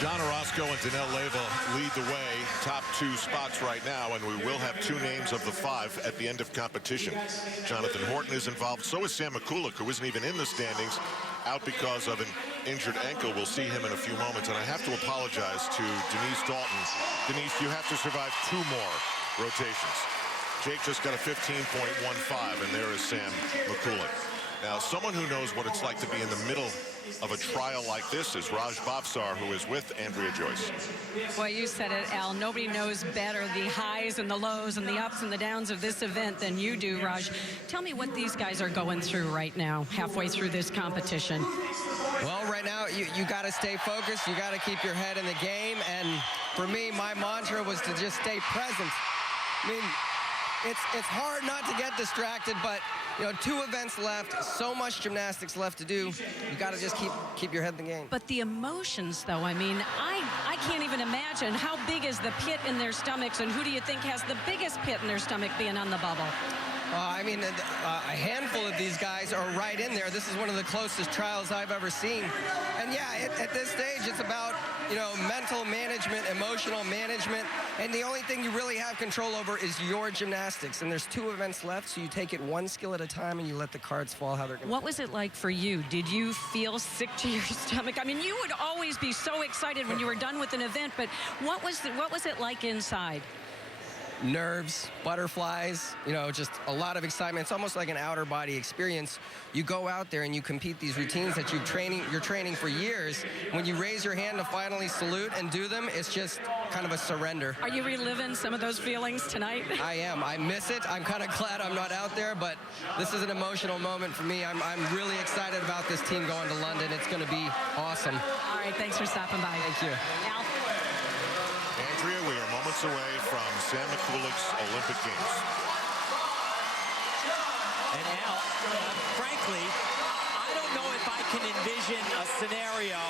John Orozco and Danelle Laver lead the way, top two spots right now, and we will have two names of the five at the end of competition. Jonathan Horton is involved. So is Sam McCulloch, who isn't even in the standings, out because of an injured ankle. We'll see him in a few moments, and I have to apologize to Denise Dalton. Denise, you have to survive two more rotations. Jake just got a 15.15, and there is Sam McCulloch. Now, someone who knows what it's like to be in the middle of a trial like this is Raj Bhavsar, who is with Andrea Joyce. Well, you said it, Al. Nobody knows better the highs and the lows and the ups and the downs of this event than you do, Raj. Tell me what these guys are going through right now, halfway through this competition. Well, right now, you got to stay focused. You got to keep your head in the game. And for me, my mantra was to just stay present. I mean, it's hard not to get distracted, but you know, two events left, so much gymnastics left to do. You got to just keep your head in the game. But the emotions, though, I mean, I can't even imagine how big is the pit in their stomachs, and who do you think has the biggest pit in their stomach being on the bubble? I mean, a handful of these guys are right in there. This is one of the closest trials I've ever seen. And yeah, at this stage, it's about, you know, mental management, emotional management, and the only thing you really have control over is your gymnastics. And there's two events left, so you take it one skill at a time and you let the cards fall how they're going to. What was it like for you? Did you feel sick to your stomach? I mean, you would always be so excited when you were done with an event, but what was it like inside? nerves, butterflies, you know, just a lot of excitement. It's almost like an outer body experience. You go out there and you compete these routines that you're training for years. When you raise your hand to finally salute and do them, it's just kind of a surrender. Are you reliving some of those feelings tonight? I am. I miss it. I'm kind of glad I'm not out there, but this is an emotional moment for me. I'm really excited about this team going to London. It's going to be awesome. All right, thanks for stopping by. Thank you. Al? Andrea, we are moments away from Sam McCulloch's Olympic Games. And Al, frankly, I don't know if I can envision a scenario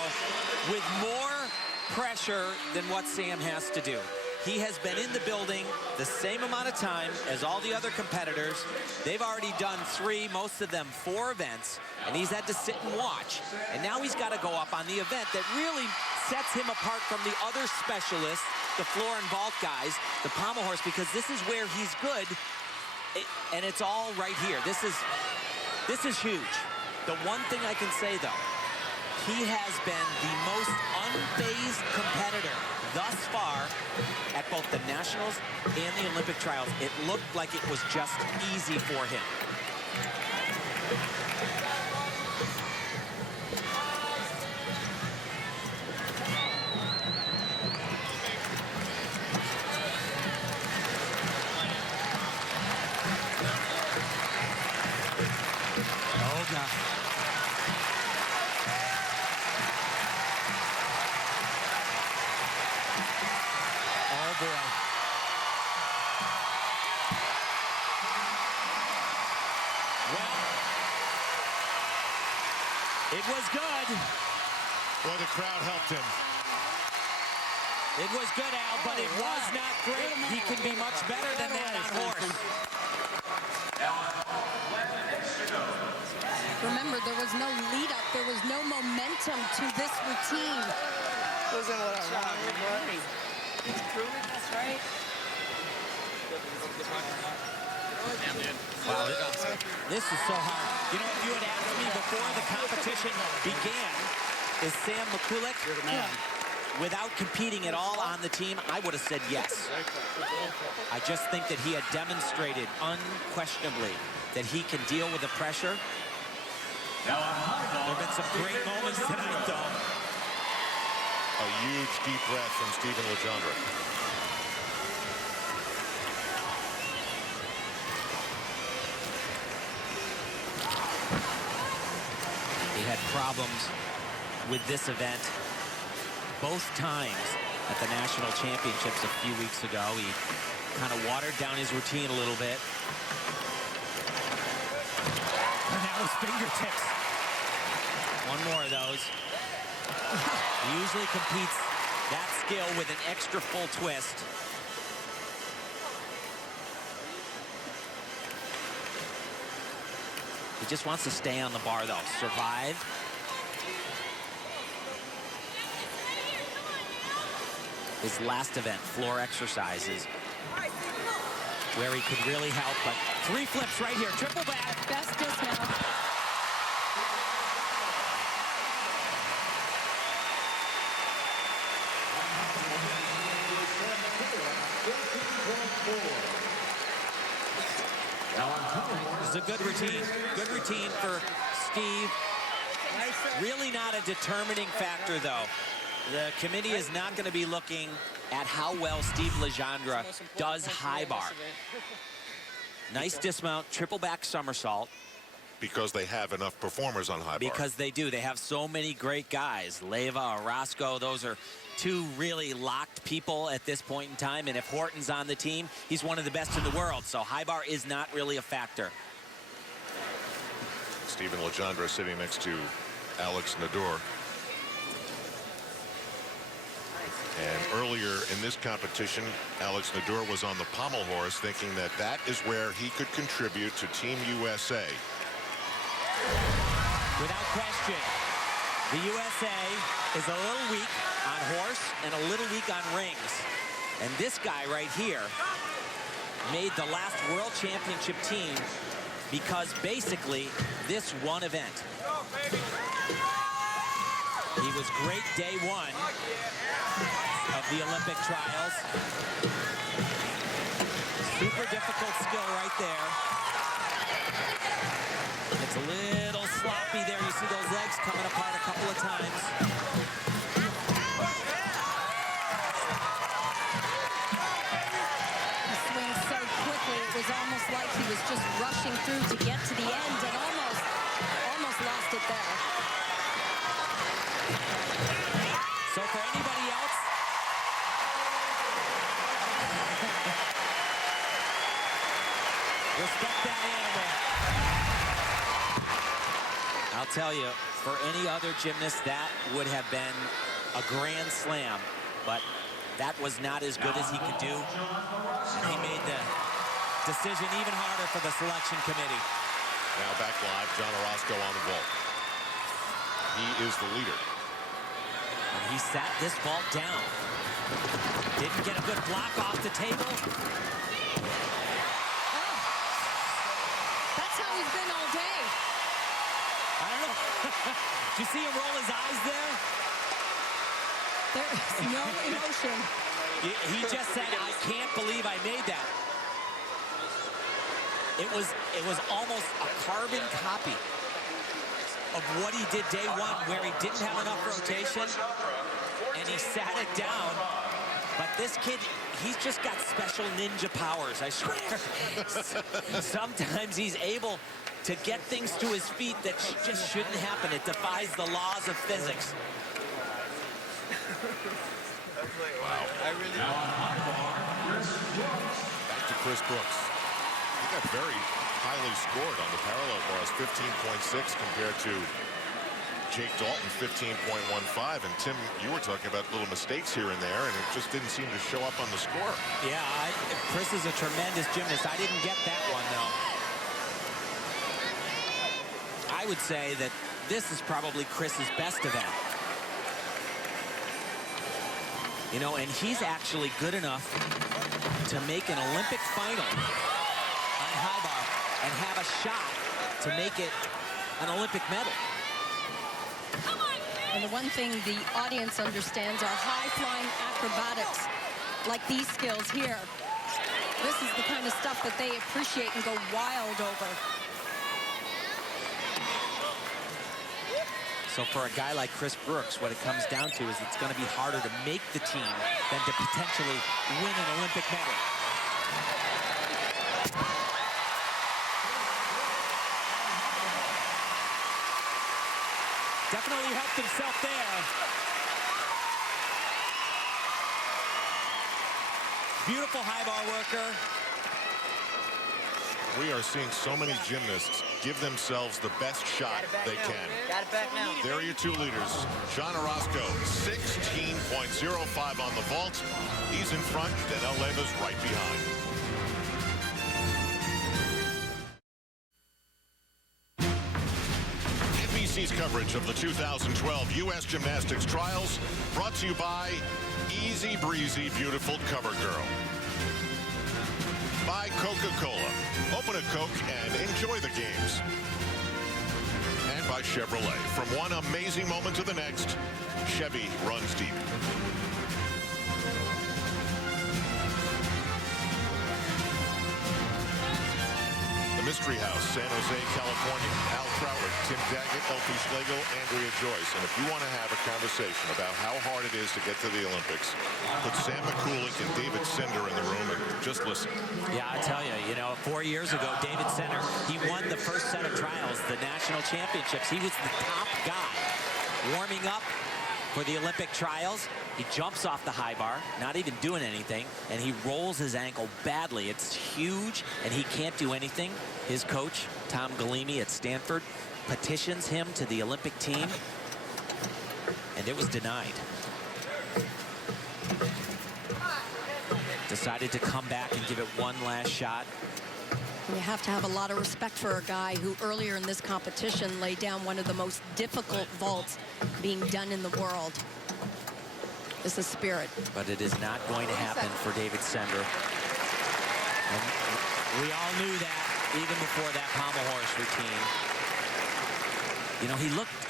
with more pressure than what Sam has to do. He has been in the building the same amount of time as all the other competitors. They've already done 3, most of them 4 events, and he's had to sit and watch. And now he's got to go up on the event that really sets him apart from the other specialists, the floor and vault guys, the pommel horse, because this is where he's good, and it's all right here. This is huge. The one thing I can say, though, he has been the most unfazed competitor thus far at both the Nationals and the Olympic trials. It looked like it was just easy for him. Oh, God. Oh, boy. Well, it was good. Boy, the crowd helped him. It was good, Al, but it was not great. He can be much better than that on horse. Remember, there was no lead up. There was no momentum to this routine. Wasn't what I wanted, but he's proving that's right. Wow, this is so hard. You know, if you had asked me before the competition began, is Sam McCulloch without competing at all on the team, I would have said yes. I just think that he had demonstrated unquestionably that he can deal with the pressure. There have been some great moments tonight, though. A huge deep breath from Stephen Legendre. He had problems with this event both times at the national championships a few weeks ago. He kind of watered down his routine a little bit. And that was fingertips. One more of those. He usually competes that skill with an extra full twist. He just wants to stay on the bar, though. Survive. His last event, floor exercises, where he could really help, but 3 flips right here. Triple back. Best dismount. This is a good routine. Good routine for Steve. Really not a determining factor, though. The committee is not going to be looking at how well Steve Legendre does high bar. Nice dismount, triple back somersault. Because they have enough performers on high bar. Because they do. They have so many great guys. Leyva, Orozco, those are 2 really locked people at this point in time. And if Horton's on the team, he's one of the best in the world. So high bar is not really a factor. Stephen Legendre sitting next to Alex Nador. And earlier in this competition, Alex Nador was on the pommel horse, thinking that that is where he could contribute to Team USA. Without question, the USA is a little weak on horse and a little weak on rings. And this guy right here made the last World Championship team because basically this one event. He was great day 1 of the Olympic trials. Super difficult skill right there. It's a little sloppy there. You see those legs coming apart a couple of times. He swings so quickly, it was almost like he was just rushing through to get to the end and almost lost it there. So for anybody else, respect that animal. I'll tell you, for any other gymnast, that would have been a grand slam, but that was not as good as he could do. And he made the decision even harder for the selection committee. Now back live, John Orozco on the vault. He is the leader. And he sat this vault down. Didn't get a good block off the table. Oh. That's how he's been all day. I don't know. Did you see him roll his eyes there? There is no emotion. He just said, I can't believe I made that. It was almost a carbon copy of what he did day one, where he didn't have enough rotation and he sat it down. But this kid, he's just got special ninja powers, I swear. Sometimes he's able to get things to his feet that just shouldn't happen. It defies the laws of physics. Wow. Back to Chris Brooks. He got very highly scored on the parallel bars, 15.6 compared to Jake Dalton, 15.15. And Tim, you were talking about little mistakes here and there, and it just didn't seem to show up on the score. Yeah, Chris is a tremendous gymnast. I didn't get that one, though. I would say that this is probably Chris's best event. You know, and he's actually good enough to make an Olympic final on high bar and have a shot to make it an Olympic medal. And the one thing the audience understands are high-flying acrobatics, like these skills here. This is the kind of stuff that they appreciate and go wild over. So for a guy like Chris Brooks, what it comes down to is it's going to be harder to make the team than to potentially win an Olympic medal. Definitely helped himself there. Beautiful high bar worker. We are seeing so many gymnasts give themselves the best shot they can. Got it back now. There are your two leaders. John Orozco, 16.05 on the vault. He's in front, Danel Leva's right behind. NBC's coverage of the 2012 U.S. Gymnastics Trials brought to you by Easy Breezy Beautiful Cover Girl. By Coca-Cola. Open a Coke and enjoy the games. And by Chevrolet. From one amazing moment to the next, Chevy runs deep. The Mystery House, San Jose, California. Al Crowder, Tim Daggett, Elfie Schlegel, Andrea Joyce. And if you want to have a conversation about how hard it is to get to the Olympics, put Sam McCulick and David Sender in the room and just listen. Yeah, I tell you, 4 years ago, David Sender, he won the first set of trials, the national championships. He was the top guy warming up for the Olympic trials. He jumps off the high bar, not even doing anything, and he rolls his ankle badly. It's huge, and he can't do anything. His coach, Tom Galimi at Stanford, petitions him to the Olympic team, and it was denied. Decided to come back and give it one last shot. You have to have a lot of respect for a guy who earlier in this competition laid down one of the most difficult vaults being done in the world. This is spirit. But it is not going to happen for David Sender. And we all knew that even before that pommel horse routine.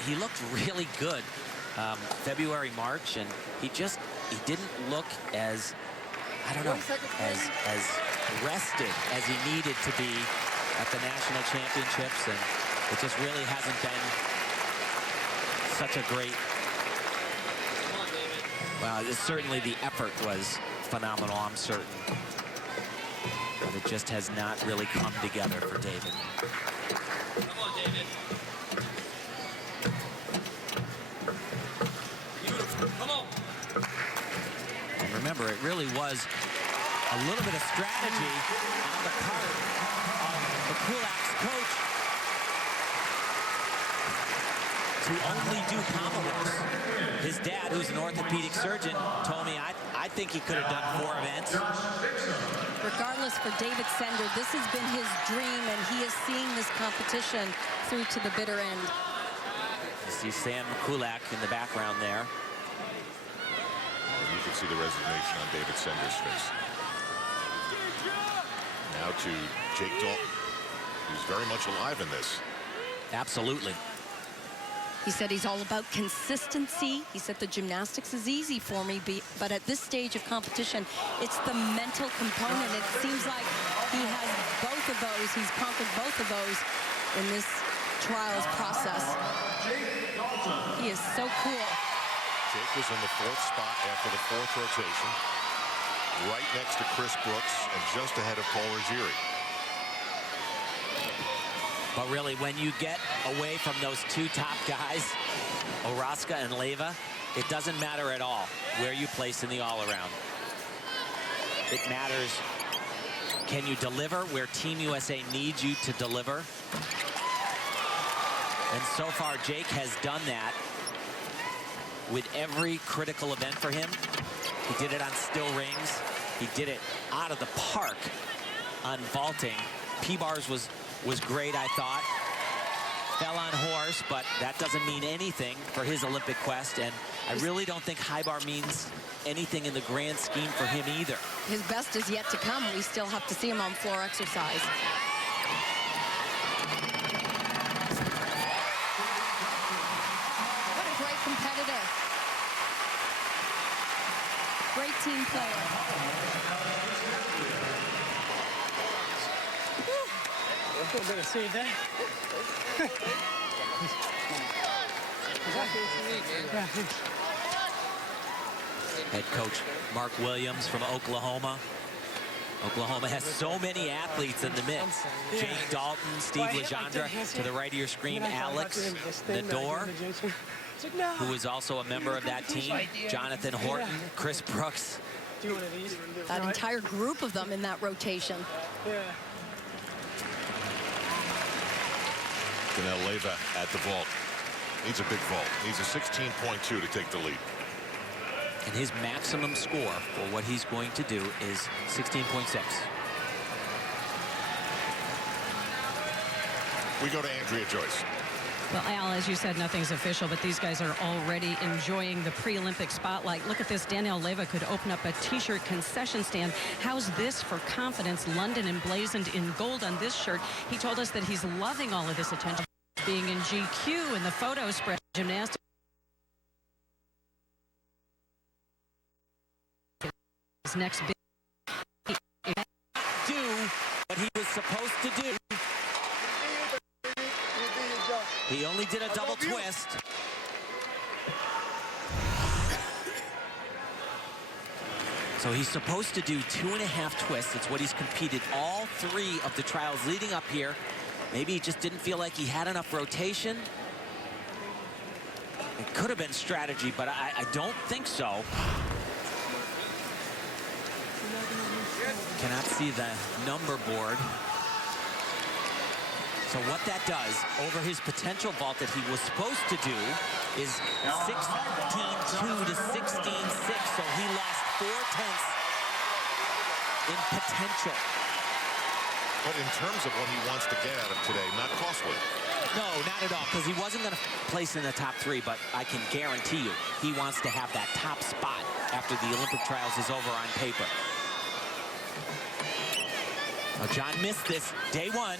He looked really good February, March, and he didn't look as, I don't know, as rested as he needed to be at the national championships, and it just really hasn't been such a great. Well, certainly the effort was phenomenal, I'm certain. But it just has not really come together for David. Come on, David. Beautiful. Come on. And remember, it really was a little bit of strategy on the part of the Kulak's coach to only do combo works. His dad, who's an orthopedic surgeon, told me I think he could have done 4 events. Regardless, for David Sender, this has been his dream, and he is seeing this competition through to the bitter end. You see Sam Kulak in the background there. You can see the resignation on David Sender's face. Now to Jake Dalton, who's very much alive in this. Absolutely. He said he's all about consistency. He said the gymnastics is easy for me, but at this stage of competition, it's the mental component. It seems like he has both of those. He's conquered both of those in this trials process. He is so cool. Jake was in the 4th spot after the 4th rotation, right next to Chris Brooks and just ahead of Paul Ruggieri. But really, when you get away from those 2 top guys, Oraska and Leyva, it doesn't matter at all where you place in the all-around. It matters, can you deliver where Team USA needs you to deliver? And so far, Jake has done that with every critical event for him. He did it on still rings. He did it out of the park on vaulting. P-bars was great, I thought. Fell on horse, but that doesn't mean anything for his Olympic quest, and I really don't think high bar means anything in the grand scheme for him either. His best is yet to come. We still have to see him on floor exercise. What a great competitor. Great team player. A little bit of save there. Head coach Mark Williams from Oklahoma. Oklahoma has so many athletes in the mix. Jake Dalton, Steve Legendre, to the right of your screen, Alex Nador, who is also a member of that team. Jonathan Horton, Chris Brooks. That entire group of them in that rotation. Danelle Leyva at the vault. Needs a big vault. Needs a 16.2 to take the lead. And his maximum score for what he's going to do is 16.6. We go to Andrea Joyce. Well, Al, as you said, nothing's official, but these guys are already enjoying the pre-Olympic spotlight. Look at this. Danelle Leyva could open up a T-shirt concession stand. How's this for confidence? London emblazoned in gold on this shirt. He told us that he's loving all of this attention. Being in GQ in the photo spread, gymnastics. His next big do what he was supposed to do. He only did a double twist. So he's supposed to do 2.5 twists. It's what he's competed all 3 of the trials leading up here. Maybe he just didn't feel like he had enough rotation. It could have been strategy, but I don't think so. Cannot see the number board. So what that does over his potential vault that he was supposed to do is 16.2 to 16.6. So he lost 4/10 in potential. But in terms of what he wants to get out of today, not costly. No, not at all, because he wasn't going to place in the top 3, but I can guarantee you he wants to have that top spot after the Olympic trials is over on paper. Now, John missed this day 1.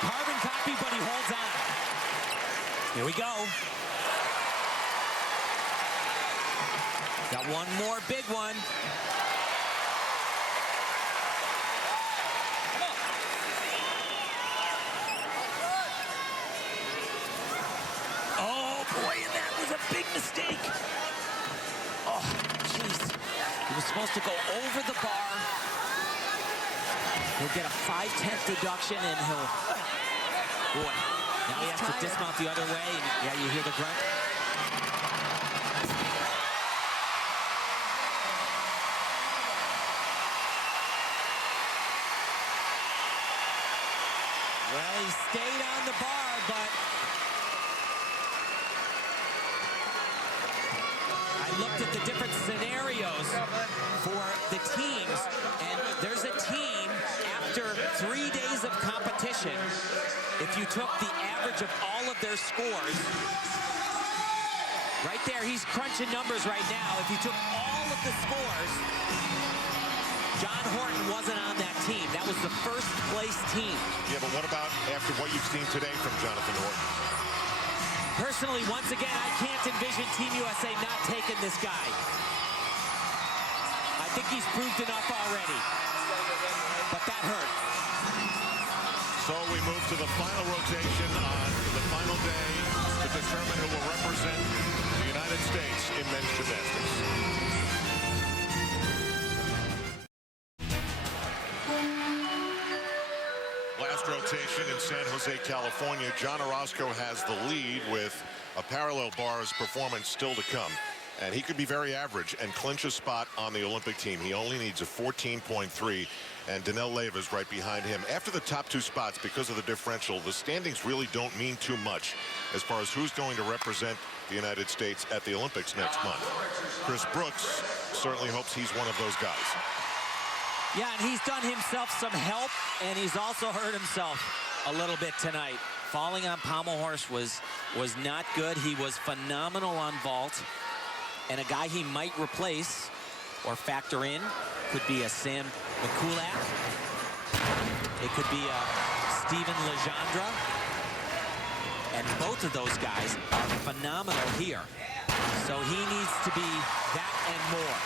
Carbon copy, but he holds on. Here we go. Got one more big one. mistake. Oh, jeez. He was supposed to go over the bar. He'll get a 5/10 deduction, and he'll... Boy, now he has to dismount the other way. And yeah, you hear the grunt. Well, he stayed on the bar, but I looked at the different scenarios for the teams, and there's a team after 3 days of competition, if you took the average of all of their scores, right there, he's crunching numbers right now. If you took all of the scores, John Horton wasn't on that team. That was the first place team. Yeah, but what about after what you've seen today from Jonathan Horton? Personally, once again, I can't envision Team USA not taking this guy. I think he's proved enough already. But that hurt. So we move to the final rotation on the final day to determine who will represent the United States in men's gymnastics. Last rotation in San Jose, California. John Orozco has the lead with a parallel bars performance still to come. And he could be very average and clinch a spot on the Olympic team. He only needs a 14.3, and Danelle Leyva is right behind him. After the top 2 spots, because of the differential, the standings really don't mean too much as far as who's going to represent the United States at the Olympics next month. Chris Brooks certainly hopes he's one of those guys. Yeah, and he's done himself some help, and he's also hurt himself a little bit tonight. Falling on pommel horse was not good. He was phenomenal on vault. And a guy he might replace or factor in could be a Sam Mikulak. It could be a Steven Legendre. And both of those guys are phenomenal here. So he needs to be that and more.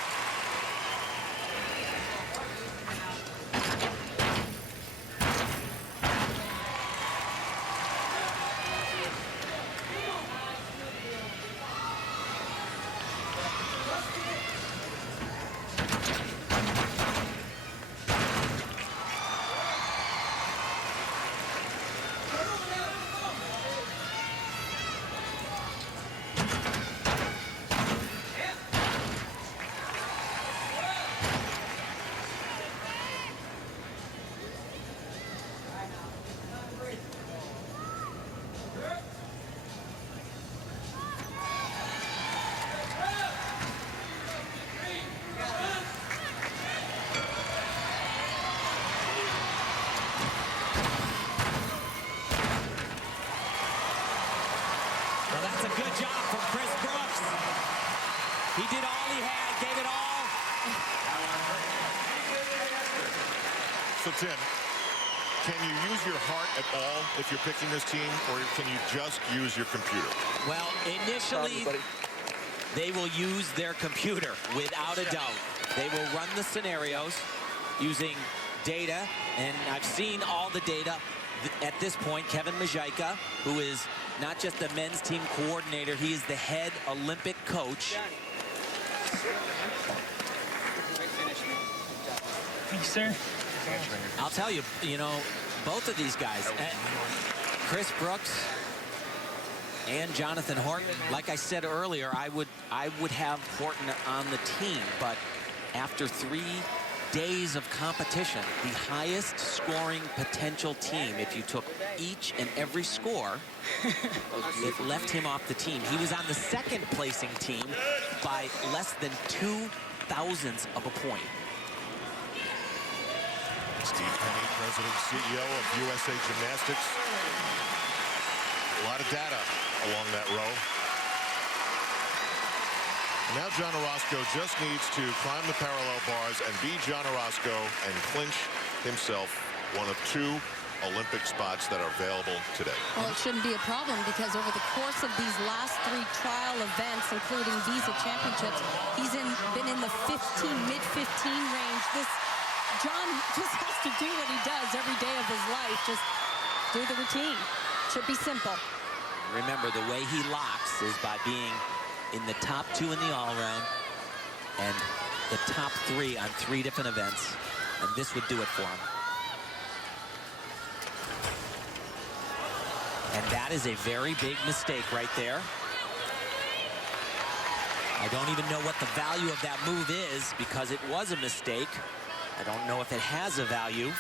He did all he had, gave it all. So, Tim, can you use your heart at all if you're picking this team, or can you just use your computer? Well, initially, they will use their computer, without a doubt. They will run the scenarios using data, and I've seen all the data. At this point, Kevin Majika, who is not just the men's team coordinator, he is the head Olympic coach. Thank you, sir. I'll tell you, both of these guys, Chris Brooks and Jonathan Horton, like I said earlier, I would have Horton on the team, but after 3 days of competition, the highest scoring potential team, if you took each and every score, it left him off the team. He was on the second placing team by less than 2 thousandths of a point. Steve Penny, President and CEO of USA Gymnastics. A lot of data along that row. Now John Orozco just needs to climb the parallel bars and be John Orozco and clinch himself one of 2 Olympic spots that are available today. Well, it shouldn't be a problem because over the course of these last 3 trial events, including Visa Championships, he's been in the mid-15 range. John just has to do what he does every day of his life. Just do the routine. Should be simple. Remember, the way he locks is by being in the top 2 in the all-around and the top 3 on 3 different events, and this would do it for him. And that is a very big mistake right there. I don't even know what the value of that move is because it was a mistake. I don't know if it has a value.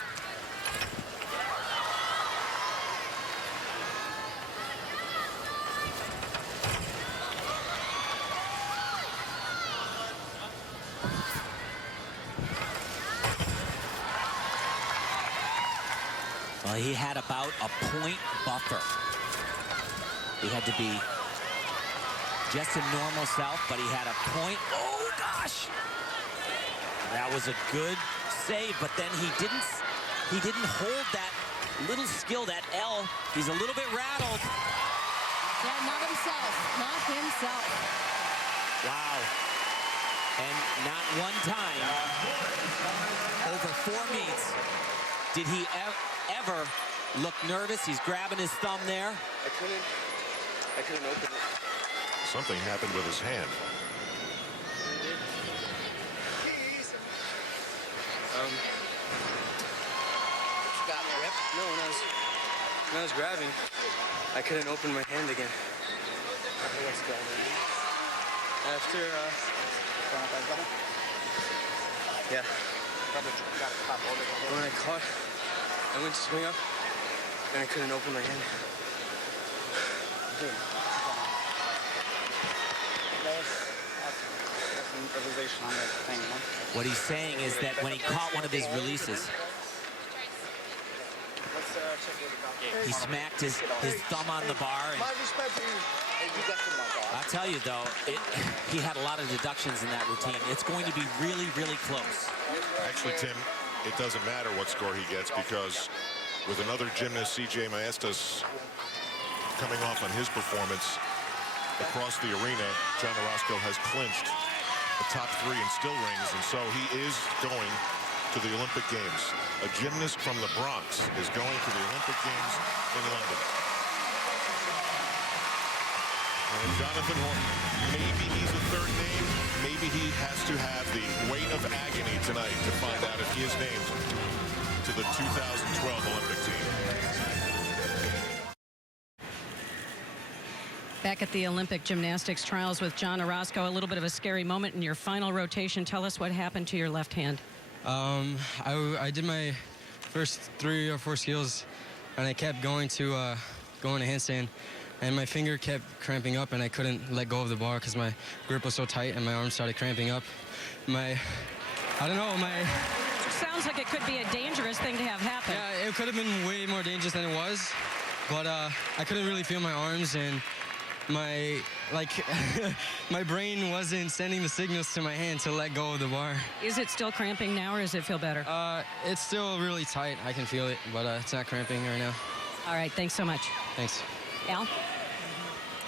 Well, he had about a point buffer. He had to be just a normal self, but he had a point. Oh, gosh! That was a good save, but then he didn't hold that little skill, that L. He's a little bit rattled. Yeah, not himself. Not himself. Wow. And not one time over 4 meets did he ever look nervous. He's grabbing his thumb there. I couldn't open it. Something happened with his hand. Got me, rip? No, when I was grabbing, I couldn't open my hand again. After, yeah. When I caught, I went to swing up, and I couldn't open my hand. What he's saying is that when he caught one of his releases, he smacked his thumb on the bar. And I'll tell you, though, he had a lot of deductions in that routine. It's going to be really, really close. Actually, Tim, it doesn't matter what score he gets because with another gymnast, C.J. Maestas, coming off on his performance across the arena, John Orozco has clinched the top 3 in still rings, and so he is going to the Olympic Games. A gymnast from the Bronx is going to the Olympic Games in London. And Jonathan Horton, maybe he's a third name. Maybe he has to have the weight of agony tonight to find out if he is named to the 2012 Olympic team. Back at the Olympic gymnastics trials with John Orozco, a little bit of a scary moment in your final rotation. Tell us what happened to your left hand. I did my first 3 or 4 skills, and I kept going to handstand, and my finger kept cramping up, and I couldn't let go of the bar because my grip was so tight, and my arm started cramping up. Sounds like it could be a dangerous thing to have happen. Yeah, it could have been way more dangerous than it was, but I couldn't really feel my arms, and my brain wasn't sending the signals to my hand to let go of the bar. Is it still cramping now, or does it feel better? It's still really tight. I can feel it, but it's not cramping right now. All right, thanks so much. Thanks. Al?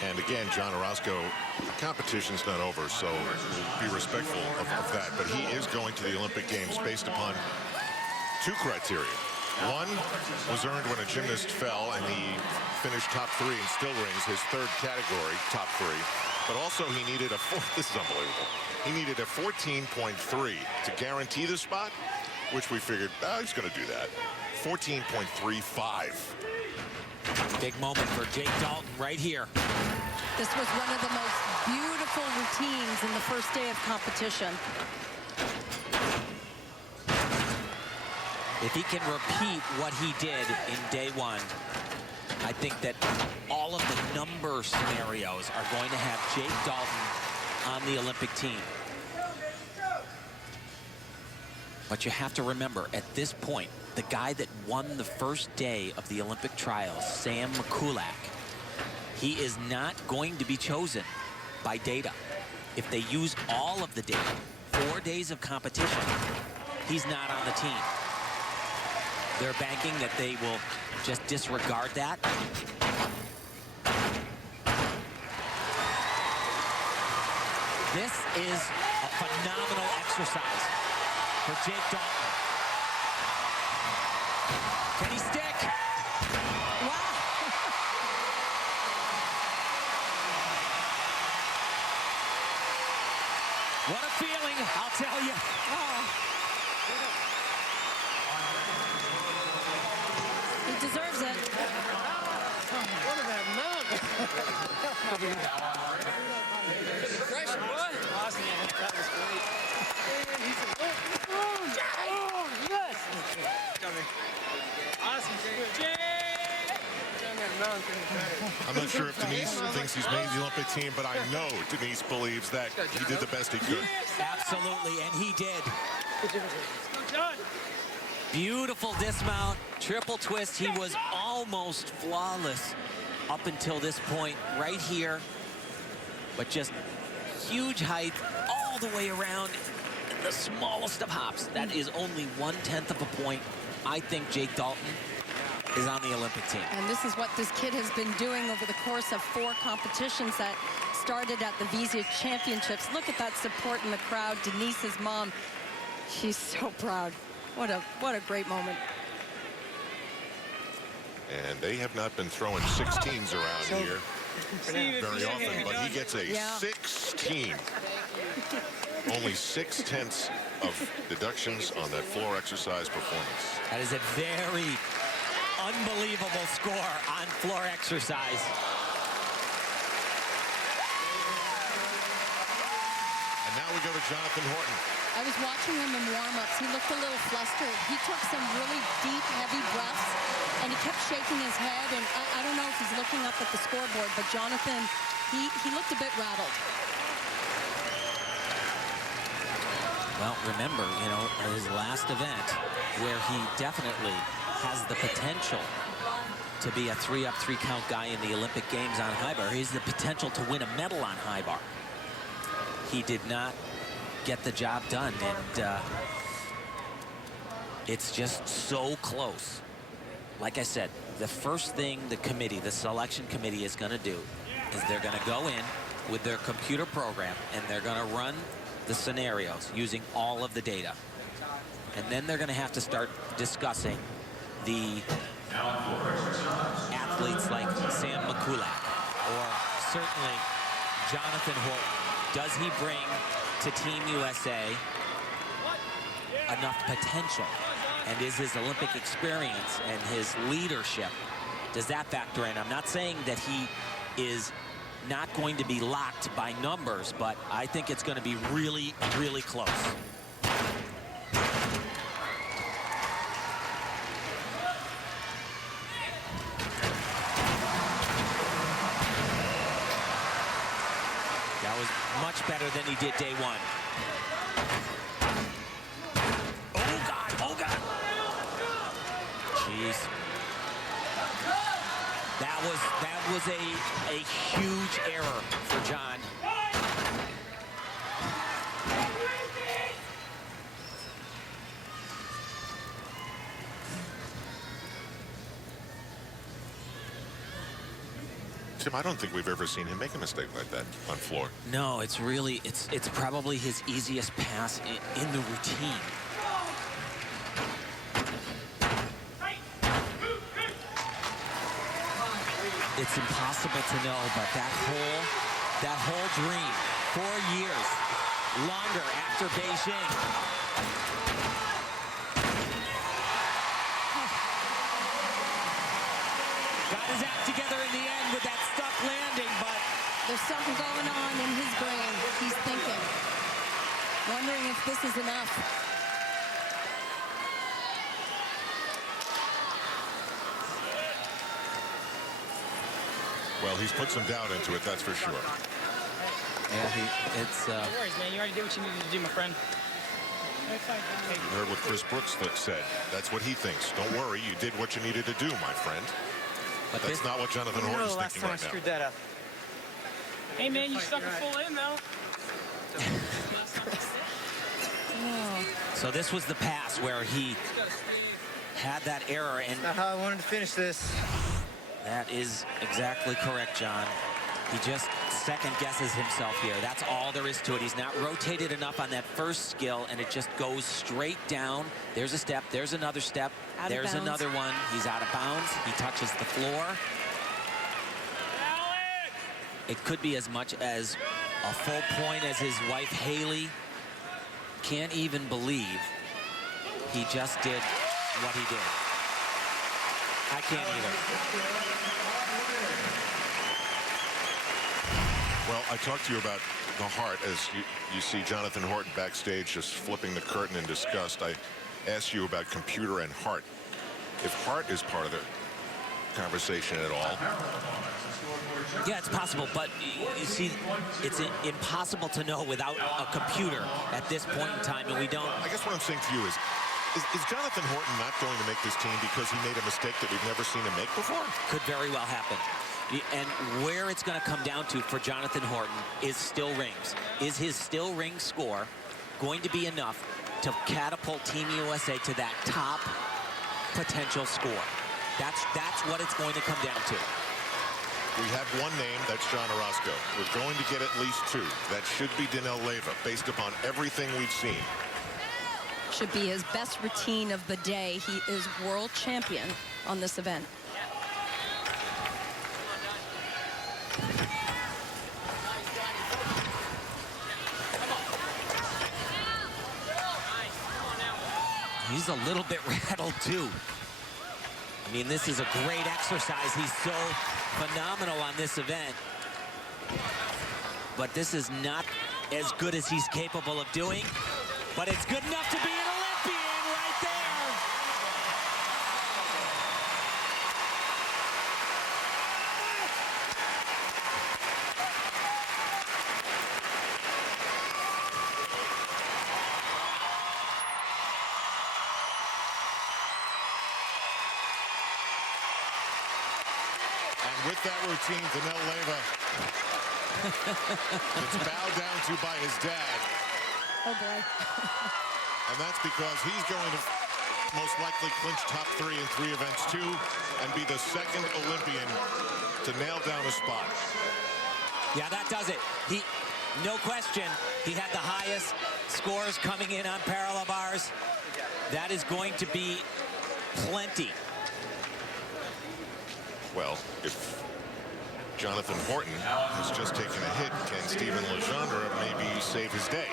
And again, John Orozco, the competition's not over, so we'll be respectful of that. But he is going to the Olympic Games based upon 2 criteria. One was earned when a gymnast fell and he finished top 3 in still rings, his 3rd category, top 3. But also he needed this is unbelievable. He needed a 14.3 to guarantee the spot, which we figured, he's going to do that. 14.35. Big moment for Jake Dalton right here. This was one of the most beautiful routines in the first day of competition. If he can repeat what he did in day 1, I think that all of the number scenarios are going to have Jake Dalton on the Olympic team. But you have to remember, at this point, the guy that won the first day of the Olympic trials, Sam Mikulak, he is not going to be chosen by data. If they use all of the data, 4 days of competition, he's not on the team. They're banking that they will just disregard that. This is a phenomenal exercise for Jake Dalton. Can he stick? Wow. What a feeling, I'll tell you. Oh. He deserves it. What did that mug? Pressure, boy. Awesome, man. That was great. And he said, oh, yes. Awesome, Jay. I'm not sure if Denise thinks he's made the Olympic team, but I know Denise believes that he did the best he could. Absolutely, and he did. Beautiful dismount, triple twist. He was almost flawless up until this point right here, but just huge height all the way around in the smallest of hops. That is only 1/10 of a point. I think Jake Dalton is on the Olympic team. And this is what this kid has been doing over the course of 4 competitions that started at the Visa Championships. Look at that support in the crowd. Denise's mom, she's so proud. What a great moment. And they have not been throwing 16s around here very often, but he gets a 16. Only 6/10 of deductions on that floor exercise performance. That is a very unbelievable score on floor exercise. And now we go to Jonathan Horton. I was watching him in warm-ups. He looked a little flustered. He took some really deep, heavy breaths, and he kept shaking his head. And I don't know if he's looking up at the scoreboard, but Jonathan, he looked a bit rattled. Well, remember, you know, his last event where he definitely has the potential to be a 3-up, 3-count guy in the Olympic Games on high bar. He has the potential to win a medal on high bar. He did not get the job done, and it's just so close. Like I said, the first thing the committee, the selection committee, is going to do is they're going to go in with their computer program and they're going to run the scenarios using all of the data. And then they're going to have to start discussing the athletes like Sam Mikulak or certainly Jonathan Horton. Does he bring to Team USA enough potential? And is his Olympic experience and his leadership, does that factor in? I'm not saying that he is not going to be locked by numbers, but I think it's going to be really, really close. That was much better than he did day one. Oh, God. Oh, God. Jeez. That was a huge error for John. Tim, I don't think we've ever seen him make a mistake like that on floor. No, it's really, it's probably his easiest pass in the routine. It's impossible to know, but that whole dream, 4 years longer after Beijing. Got his act together in the end with that stuck landing, but there's something going on in his brain. He's thinking, wondering if this is enough. Well, he's put some doubt into it, that's for sure. Yeah, it's... No worries, man. You already did what you needed to do, my friend. You heard what Chris Brooks said. That's what he thinks. Don't worry, you did what you needed to do, my friend. But that's not what Jonathan Horton's thinking right now. Screwed that up. Hey, man, you stuck a full in, though. So this was the pass where he had that error, and not how I wanted to finish this. That is exactly correct, John. He just second guesses himself here. That's all there is to it. He's not rotated enough on that first skill, and it just goes straight down. There's a step, there's another step, there's another one. He's out of bounds. He touches the floor. It could be as much as a full point as his wife Haley can't even believe he just did what he did. I can't either. Well, I talked to you about the heart as you see Jonathan Horton backstage just flipping the curtain in disgust. I asked you about computer and heart. If heart is part of the conversation at all. Yeah, it's possible, but you see, it's impossible to know without a computer at this point in time, and we don't. I guess what I'm saying to you is Jonathan Horton not going to make this team because he made a mistake that we've never seen him make before? Could very well happen. And where it's going to come down to for Jonathan Horton is still rings. Is his still ring score going to be enough to catapult Team USA to that top potential score? That's what it's going to come down to. We have one name, that's John Orozco. We're going to get at least two. That should be Danel Leyva, based upon everything we've seen. Should be his best routine of the day. He is world champion on this event. He's a little bit rattled too. I mean, this is a great exercise. He's so phenomenal on this event. But this is not as good as he's capable of doing. But it's good enough to be an Olympian right there. And with that routine, Danel Leyva gets bowed down to by his dad. Oh, boy. And that's because he's going to most likely clinch top 3 in 3 events, too, and be the second Olympian to nail down a spot. Yeah, that does it. No question, he had the highest scores coming in on parallel bars. That is going to be plenty. Well, if Jonathan Horton has just taken a hit, can Steven Legendre maybe save his day?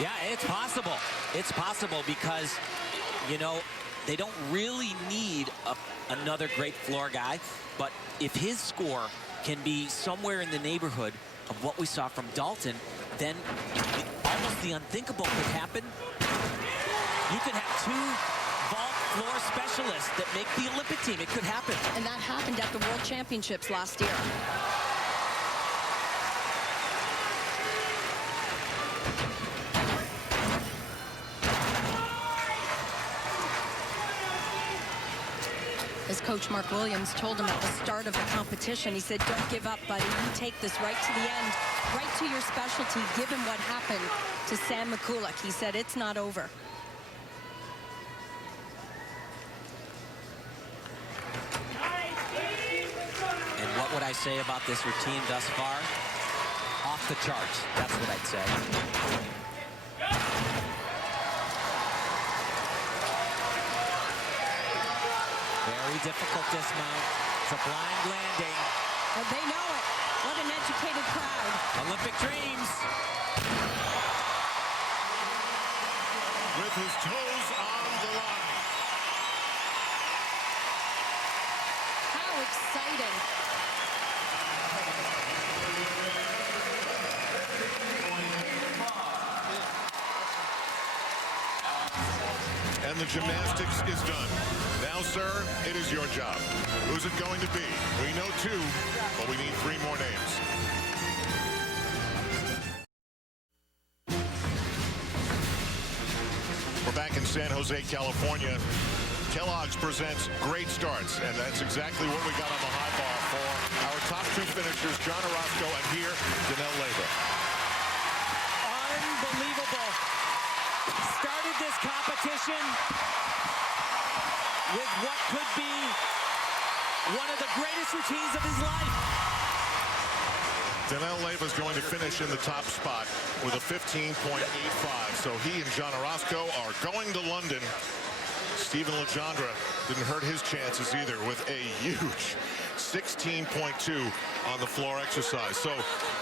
Yeah, it's possible. It's possible because, you know, they don't really need another great floor guy. But if his score can be somewhere in the neighborhood of what we saw from Dalton, then almost the unthinkable could happen. You could have 2 vault floor specialists that make the Olympic team. It could happen. And that happened at the World Championships last year. As Coach Mark Williams told him at the start of the competition, he said, don't give up, buddy. You take this right to the end, right to your specialty, given what happened to Sam McCulloch. He said, it's not over. And what would I say about this routine thus far? Off the charts, that's what I'd say. Very difficult dismount. It's a blind landing. Well, they know it. What an educated crowd. Olympic dreams. With his toes on the line. How exciting. And the gymnastics is done. Now, sir, it is your job. Who's it going to be? We know 2, but we need 3 more names. We're back in San Jose, California. Kellogg's presents Great Starts, and that's exactly what we got on the high bar for our top 2 finishers, John Orozco and here, Danel Leyva. Unbelievable. Started this competition with what could be one of the greatest routines of his life. Danel Leyva is going to finish in the top spot with a 15.85. So he and John Orozco are going to London. Steven Legendre didn't hurt his chances either with a huge 16.2 on the floor exercise. So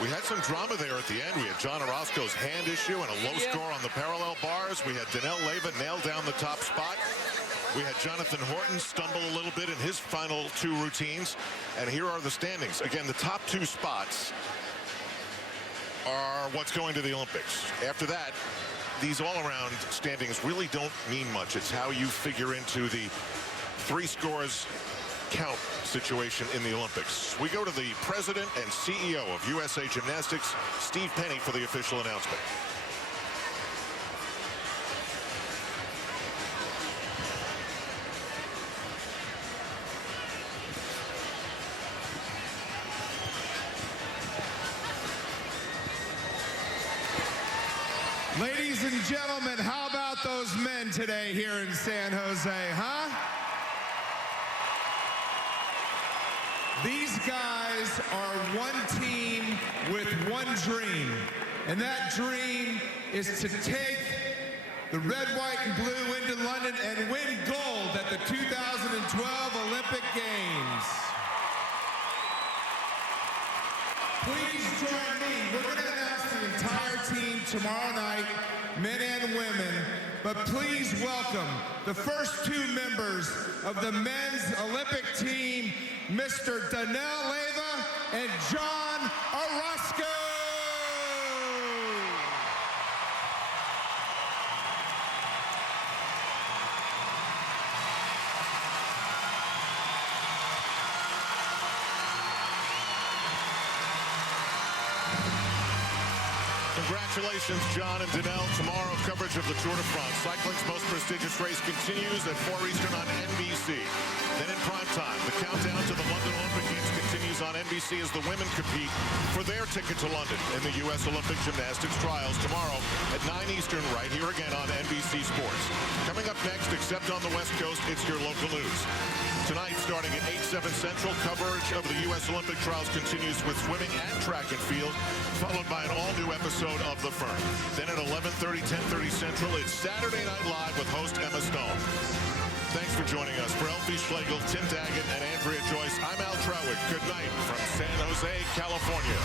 we had some drama there at the end. We had John Orozco's hand issue and a low score on the parallel bars. We had Danelle Leyva nail down the top spot. We had Jonathan Horton stumble a little bit in his final 2 routines. And here are the standings. Again, the top 2 spots are what's going to the Olympics. After that, these all-around standings really don't mean much. It's how you figure into the 3 scores count situation in the Olympics. We go to the president and CEO of USA Gymnastics, Steve Penny, for the official announcement. Ladies and gentlemen, how about those men today here in San Jose, huh? These guys are one team with one dream, and that dream is to take the red, white, and blue into London and win gold at the 2012 Olympic Games. Please join me. We're going to announce the entire team tomorrow night, men and women. But please welcome the first 2 members of the men's Olympic team, Mr. Danelle Leyva and John Orozco. Congratulations, John and Danelle. Tomorrow, coverage of the Tour de France. Cycling's most prestigious race continues at 4 Eastern on NBC. Then in prime time, the countdown to the London Olympic Games continues on NBC as the women compete for their ticket to London in the U.S. Olympic Gymnastics Trials tomorrow at 9 Eastern, right here again on NBC Sports. Coming up next, except on the West Coast, it's your local news. Tonight, starting at 8/7 Central, coverage of the U.S. Olympic Trials continues with swimming and track and field, followed by an all-new episode of The Firm. Then at 11:30, 10:30 Central, it's Saturday Night Live with host Emma Stone. Thanks for joining us. For Elfie Schlegel, Tim Daggett, and Andrea Joyce, I'm Al Trawick. Good night from San Jose, California.